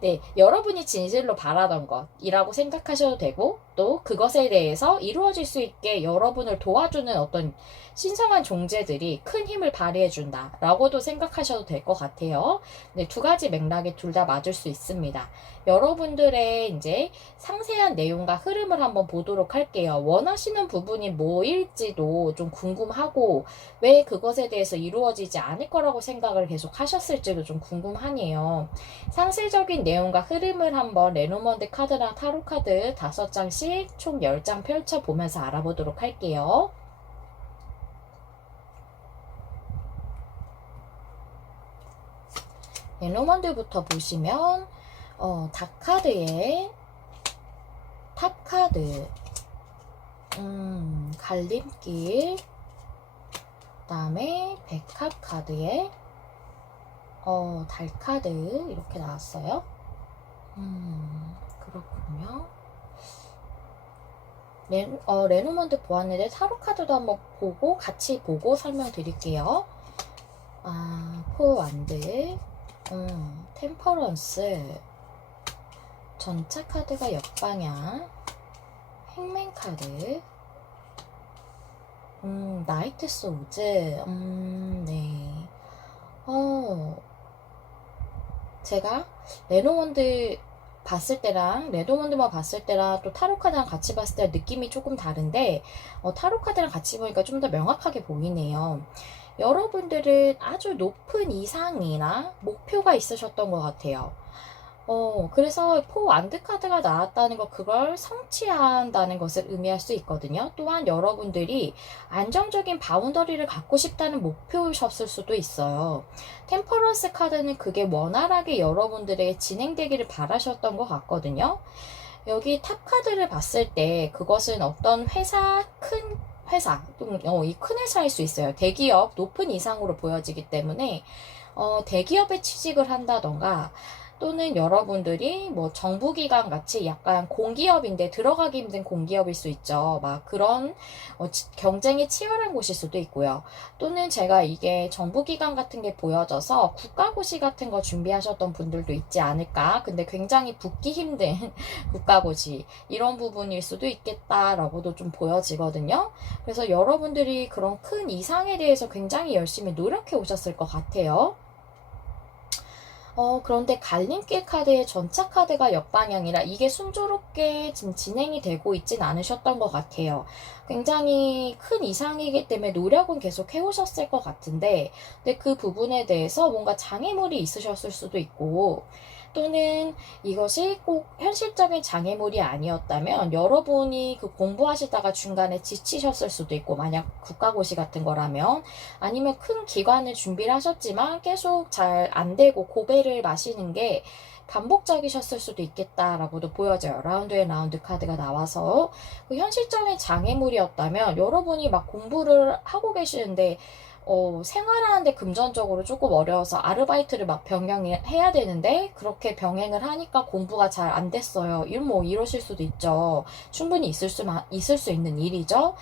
네, 여러분이 진실로 바라던 것이라고 생각하셔도 되고, 또 그것에 대해서 이루어질 수 있게 여러분을 도와주는 어떤 신성한 존재들이 큰 힘을 발휘해준다 라고도 생각하셔도 될 것 같아요. 네, 두 가지 맥락에 둘 다 맞을 수 있습니다. 여러분들의 이제 상세한 내용과 흐름을 한번 보도록 할게요. 원하시는 부분이 뭐일지도 좀 궁금하고, 왜 그것에 대해서 이루어지지 않을 거라고 생각을 계속 하셨을지도 좀 궁금하네요. 상세적인 내용과 흐름을 한번 레노먼드 카드랑 타로 카드 5장씩 총 10장 펼쳐보면서 알아보도록 할게요. 레노먼드부터 보시면 닥카드의 탑카드, 갈림길, 그 다음에 백합 카드에 달카드 이렇게 나왔어요. 그렇군요. 레노먼드 보았는데 타로 카드도 한번 보고 같이 보고 설명드릴게요. 포완드, 템퍼런스, 전차 카드가 역방향, 행맨 카드, 나이트 소우즈, 네. 제가 레노먼드 봤을 때랑 레노먼드만 봤을 때랑 또 타로 카드랑 같이 봤을 때 느낌이 조금 다른데 타로 카드랑 같이 보니까 좀 더 명확하게 보이네요. 여러분들은 아주 높은 이상이나 목표가 있으셨던 것 같아요. 그래서 포완드 카드가 나왔다는 거, 그걸 성취한다는 것을 의미할 수 있거든요. 또한 여러분들이 안정적인 바운더리를 갖고 싶다는 목표셨을 수도 있어요. 템퍼런스 카드는 그게 원활하게 여러분들에게 진행되기를 바라셨던 것 같거든요. 여기 탑 카드를 봤을 때 그것은 어떤 회사, 큰 회사, 이 큰 회사일 수 있어요. 대기업, 높은 이상으로 보여지기 때문에 대기업에 취직을 한다던가, 또는 여러분들이 뭐 정부기관 같이 약간 공기업인데 들어가기 힘든 공기업일 수 있죠. 막 그런 경쟁이 치열한 곳일 수도 있고요. 또는 제가 이게 정부기관 같은 게 보여져서 국가고시 같은 거 준비하셨던 분들도 있지 않을까. 근데 굉장히 붙기 힘든 국가고시, 이런 부분일 수도 있겠다라고도 좀 보여지거든요. 그래서 여러분들이 그런 큰 이상에 대해서 굉장히 열심히 노력해 오셨을 것 같아요. 그런데 갈림길 카드의 전차 카드가 역방향이라 이게 순조롭게 지금 진행이 되고 있진 않으셨던 것 같아요. 굉장히 큰 이상이기 때문에 노력은 계속 해오셨을 것 같은데, 근데 그 부분에 대해서 뭔가 장애물이 있으셨을 수도 있고, 또는 이것이 꼭 현실적인 장애물이 아니었다면 여러분이 그 공부하시다가 중간에 지치셨을 수도 있고, 만약 국가고시 같은 거라면, 아니면 큰 기관을 준비를 하셨지만 계속 잘 안 되고 고배를 마시는 게 반복적이셨을 수도 있겠다라고도 보여져요. 라운드 앤 라운드 카드가 나와서 그 현실적인 장애물이었다면 여러분이 막 공부를 하고 계시는데 생활하는데 금전적으로 조금 어려워서 아르바이트를 막 병행해야 되는데 그렇게 병행을 하니까 공부가 잘 안 됐어요. 이러실 수도 있죠. 충분히 있을 수 있는 일이죠.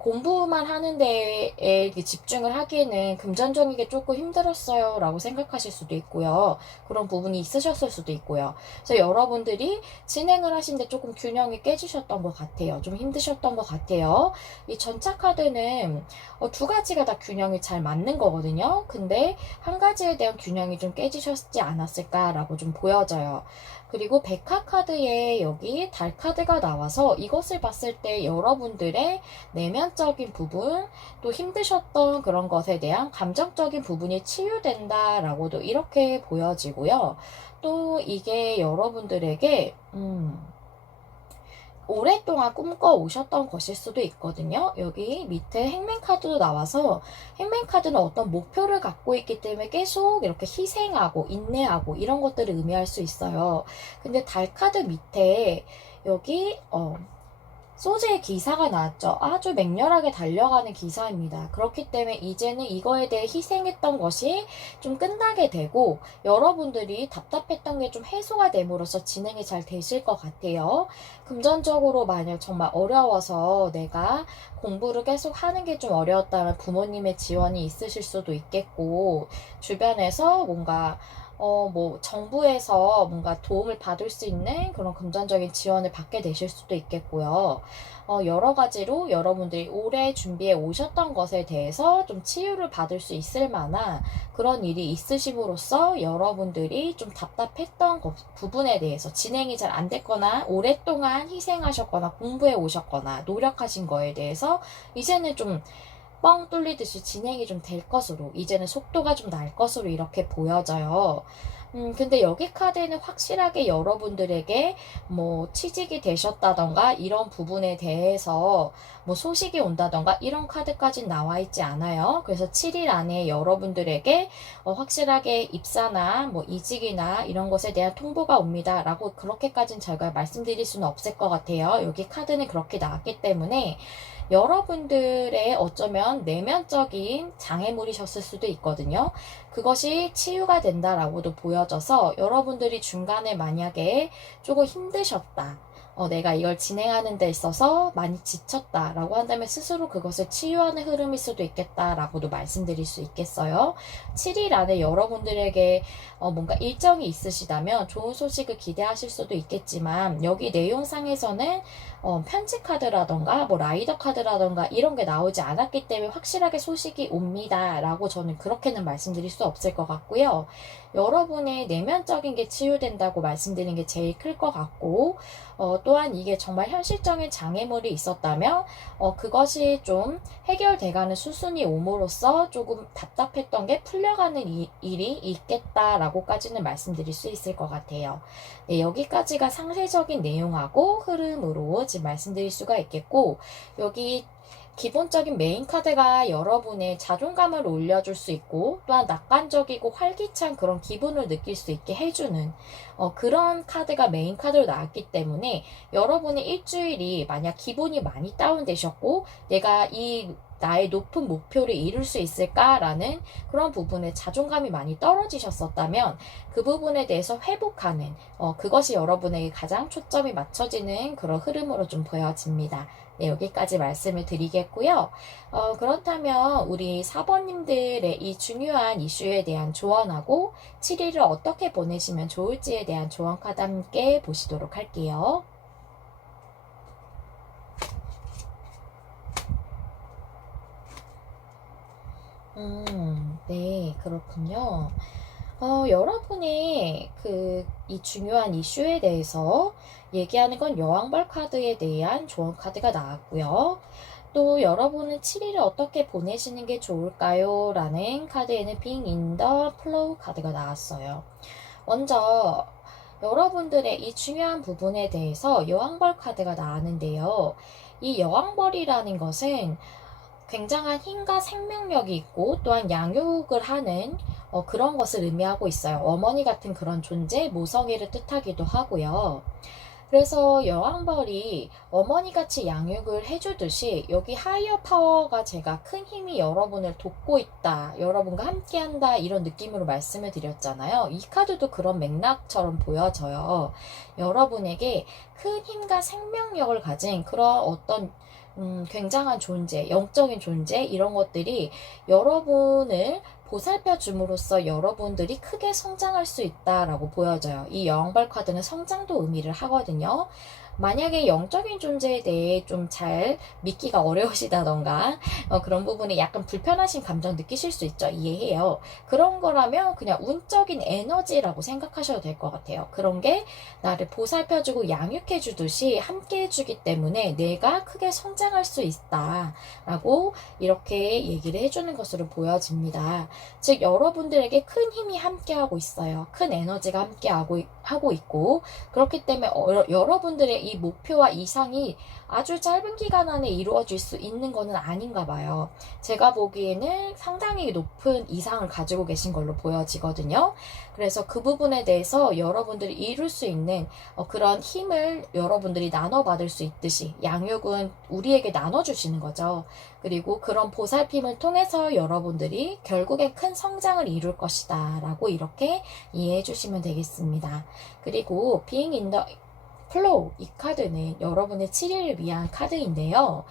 공부만 하는 데에 집중을 하기에는 금전적인 게 조금 힘들었어요 라고 생각하실 수도 있고요. 그런 부분이 있으셨을 수도 있고요. 그래서 여러분들이 진행을 하시는데 조금 균형이 깨지셨던 것 같아요. 좀 힘드셨던 것 같아요. 이 전차 카드는 두 가지가 다 균형이 잘 맞는 거거든요. 근데 한 가지에 대한 균형이 좀 깨지셨지 않았을까라고 좀 보여져요. 그리고 백화 카드에 여기 달 카드가 나와서 이것을 봤을 때 여러분들의 내면적인 부분, 또 힘드셨던 그런 것에 대한 감정적인 부분이 치유된다라고도 이렇게 보여지고요. 또 이게 여러분들에게 오랫동안 꿈꿔 오셨던 것일 수도 있거든요. 여기 밑에 행맨 카드도 나와서, 행맨 카드는 어떤 목표를 갖고 있기 때문에 계속 이렇게 희생하고 인내하고 이런 것들을 의미할 수 있어요. 근데 달 카드 밑에 여기 소재의 기사가 나왔죠. 아주 맹렬하게 달려가는 기사입니다. 그렇기 때문에 이제는 이거에 대해 희생했던 것이 좀 끝나게 되고 여러분들이 답답했던 게 좀 해소가 됨으로써 진행이 잘 되실 것 같아요. 금전적으로 만약 정말 어려워서 내가 공부를 계속 하는 게 좀 어려웠다면 부모님의 지원이 있으실 수도 있겠고, 주변에서 뭔가 정부에서 뭔가 도움을 받을 수 있는 그런 금전적인 지원을 받게 되실 수도 있겠고요. 여러 가지로 여러분들이 오래 준비해 오셨던 것에 대해서 좀 치유를 받을 수 있을 만한 그런 일이 있으심으로써 여러분들이 좀 답답했던 부분에 대해서 진행이 잘 안 됐거나 오랫동안 희생하셨거나 공부해 오셨거나 노력하신 거에 대해서 이제는 좀 뻥 뚫리듯이 진행이 좀 될 것으로, 이제는 속도가 좀 날 것으로 이렇게 보여져요. 근데 여기 카드에는 확실하게 여러분들에게 뭐 취직이 되셨다던가 이런 부분에 대해서 뭐 소식이 온다던가 이런 카드까지는 나와 있지 않아요. 그래서 7일 안에 여러분들에게 확실하게 입사나 뭐 이직이나 이런 것에 대한 통보가 옵니다 라고 그렇게까지는 제가 말씀드릴 수는 없을 것 같아요. 여기 카드는 그렇게 나왔기 때문에 여러분들의 어쩌면 내면적인 장애물이셨을 수도 있거든요. 그것이 치유가 된다라고도 보여 보여져서 여러분들이 중간에 만약에 조금 힘드셨다. 내가 이걸 진행하는 데 있어서 많이 지쳤다라고 한다면 스스로 그것을 치유하는 흐름일 수도 있겠다라고도 말씀드릴 수 있겠어요. 7일 안에 여러분들에게 뭔가 일정이 있으시다면 좋은 소식을 기대하실 수도 있겠지만 여기 내용상에서는 편지 카드라던가 뭐 라이더 카드라던가 이런 게 나오지 않았기 때문에 확실하게 소식이 옵니다 라고 저는 그렇게는 말씀드릴 수 없을 것 같고요. 여러분의 내면적인 게 치유된다고 말씀드리는 게 제일 클 것 같고 또한 이게 정말 현실적인 장애물이 있었다면 그것이 좀 해결돼가는 수순이 옴으로써 조금 답답했던 게 풀려가는 일이 있겠다라고까지는 말씀드릴 수 있을 것 같아요. 네, 여기까지가 상세적인 내용하고 흐름으로 지금 말씀드릴 수가 있겠고 여기 기본적인 메인 카드가 여러분의 자존감을 올려줄 수 있고 또한 낙관적이고 활기찬 그런 기분을 느낄 수 있게 해주는 그런 카드가 메인 카드로 나왔기 때문에 여러분의 일주일이 만약 기분이 많이 다운되셨고 내가 이 나의 높은 목표를 이룰 수 있을까라는 그런 부분에 자존감이 많이 떨어지셨었다면 그 부분에 대해서 회복하는 그것이 여러분에게 가장 초점이 맞춰지는 그런 흐름으로 좀 보여집니다. 네, 여기까지 말씀을 드리겠고요. 그렇다면 우리 사번님들의 이 중요한 이슈에 대한 조언하고 7일을 어떻게 보내시면 좋을지에 대한 조언 카드 함께 보시도록 할게요. 네, 그렇군요. 여러분의 이 중요한 이슈에 대해서 얘기하는 건 여왕벌 카드에 대한 조언 카드가 나왔고요. 또 여러분은 7일을 어떻게 보내시는 게 좋을까요? 라는 카드에는 Being in the Flow 카드가 나왔어요. 먼저 여러분들의 이 중요한 부분에 대해서 여왕벌 카드가 나왔는데요. 이 여왕벌이라는 것은 굉장한 힘과 생명력이 있고 또한 양육을 하는 그런 것을 의미하고 있어요. 어머니 같은 그런 존재, 모성애를 뜻하기도 하고요. 그래서 여왕벌이 어머니같이 양육을 해주듯이 여기 하이어 파워가 제가 큰 힘이 여러분을 돕고 있다, 여러분과 함께한다 이런 느낌으로 말씀을 드렸잖아요. 이 카드도 그런 맥락처럼 보여져요. 여러분에게 큰 힘과 생명력을 가진 그런 어떤 굉장한 존재, 영적인 존재 이런 것들이 여러분을 보살펴 줌으로써 여러분들이 크게 성장할 수 있다라고 보여져요. 이 여왕벌 카드는 성장도 의미를 하거든요. 만약에 영적인 존재에 대해 좀 잘 믿기가 어려우시다던가 그런 부분에 약간 불편하신 감정 느끼실 수 있죠. 이해해요. 그런 거라면 그냥 운적인 에너지라고 생각하셔도 될 것 같아요. 그런 게 나를 보살펴주고 양육해주듯이 함께 해주기 때문에 내가 크게 성장할 수 있다 라고 이렇게 얘기를 해주는 것으로 보여집니다. 즉 여러분들에게 큰 힘이 함께하고 있어요. 큰 에너지가 함께하고 있고 그렇기 때문에 여러분들의 이 목표와 이상이 아주 짧은 기간 안에 이루어질 수 있는 것은 아닌가 봐요. 제가 보기에는 상당히 높은 이상을 가지고 계신 걸로 보여지거든요. 그래서 그 부분에 대해서 여러분들이 이룰 수 있는 그런 힘을 여러분들이 나눠받을 수 있듯이 양육은 우리에게 나눠주시는 거죠. 그리고 그런 보살핌을 통해서 여러분들이 결국엔 큰 성장을 이룰 것이다 라고 이렇게 이해해 주시면 되겠습니다. 그리고 Being in the Flow 이 카드는 여러분의 7일을 위한 카드인데요.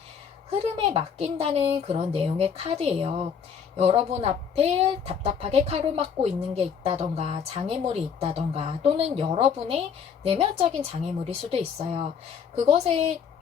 흐름에 맡긴다는 그런 내용의 카드예요. 여러분 앞에 답답하게 가로막고 있는 게 있다던가 장애물이 있다던가 또는 여러분의 내면적인 장애물일 수도 있어요.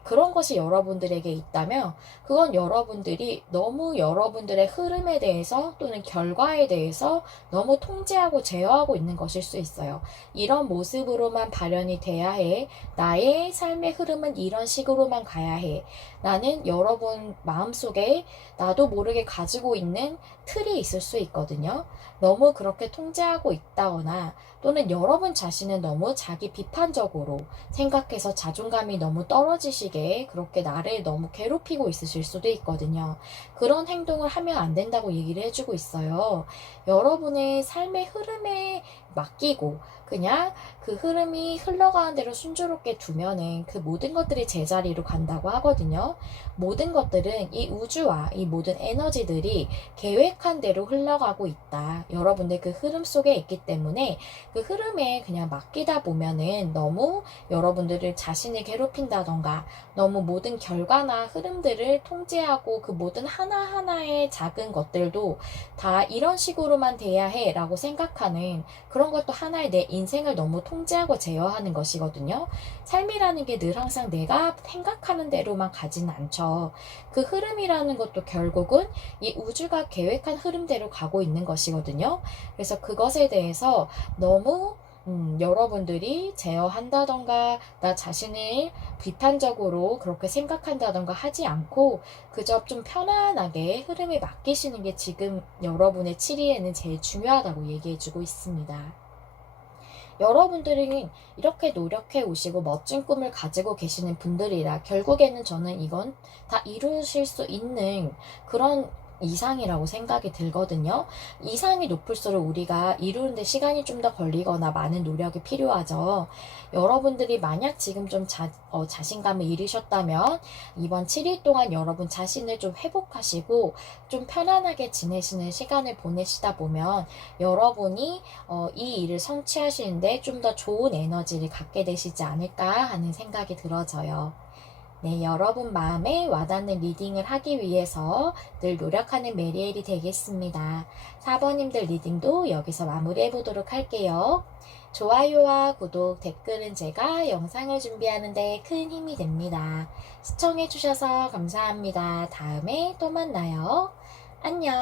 그런 것이 여러분들에게 있다면 그건 여러분들이 너무 여러분들의 흐름에 대해서 또는 결과에 대해서 너무 통제하고 제어하고 있는 것일 수 있어요. 이런 모습으로만 발현이 돼야 해. 나의 삶의 흐름은 이런 식으로만 가야 해. 나는 여러분 마음속에 나도 모르게 가지고 있는 틀이 있을 수 있거든요. 너무 그렇게 통제하고 있다거나 또는 여러분 자신은 너무 자기 비판적으로 생각해서 자존감이 너무 떨어지시게 그렇게 나를 너무 괴롭히고 있으실 수도 있거든요. 그런 행동을 하면 안 된다고 얘기를 해주고 있어요. 여러분의 삶의 흐름에 맡기고 그냥 그 흐름이 흘러가는 대로 순조롭게 두면은 그 모든 것들이 제자리로 간다고 하거든요. 모든 것들은 이 우주와 이 모든 에너지들이 계획한 대로 흘러가고 있다. 여러분들 그 흐름 속에 있기 때문에 그 흐름에 그냥 맡기다 보면은 너무 여러분들을 자신을 괴롭힌다던가 너무 모든 결과나 흐름들을 통제하고 그 모든 하나하나의 작은 것들도 다 이런 식으로만 돼야 해 라고 생각하는 그런 것도 하나의 내 인생을 너무 통제하고 제어하는 것이거든요. 삶이라는 게 늘 항상 내가 생각하는 대로만 가진 않죠. 그 흐름이라는 것도 결국은 이 우주가 계획한 흐름대로 가고 있는 것이거든요. 그래서 그것에 대해서 너무 여러분들이 제어한다던가 나 자신을 비판적으로 그렇게 생각한다던가 하지 않고 그저 좀 편안하게 흐름에 맡기시는 게 지금 여러분의 치리에는 제일 중요하다고 얘기해주고 있습니다. 여러분들이 이렇게 노력해 오시고 멋진 꿈을 가지고 계시는 분들이라 결국에는 저는 이건 다 이루실 수 있는 그런 이상이라고 생각이 들거든요. 이상이 높을수록 우리가 이루는데 시간이 좀 더 걸리거나 많은 노력이 필요하죠. 여러분들이 만약 지금 좀 자신감을 잃으셨다면 이번 7일 동안 여러분 자신을 좀 회복하시고 좀 편안하게 지내시는 시간을 보내시다 보면 여러분이 이 일을 성취하시는데 좀 더 좋은 에너지를 갖게 되시지 않을까 하는 생각이 들어져요. 네, 여러분 마음에 와닿는 리딩을 하기 위해서 늘 노력하는 메리엘이 되겠습니다. 4번님들 리딩도 여기서 마무리해 보도록 할게요. 좋아요와 구독, 댓글은 제가 영상을 준비하는 데 큰 힘이 됩니다. 시청해 주셔서 감사합니다. 다음에 또 만나요. 안녕.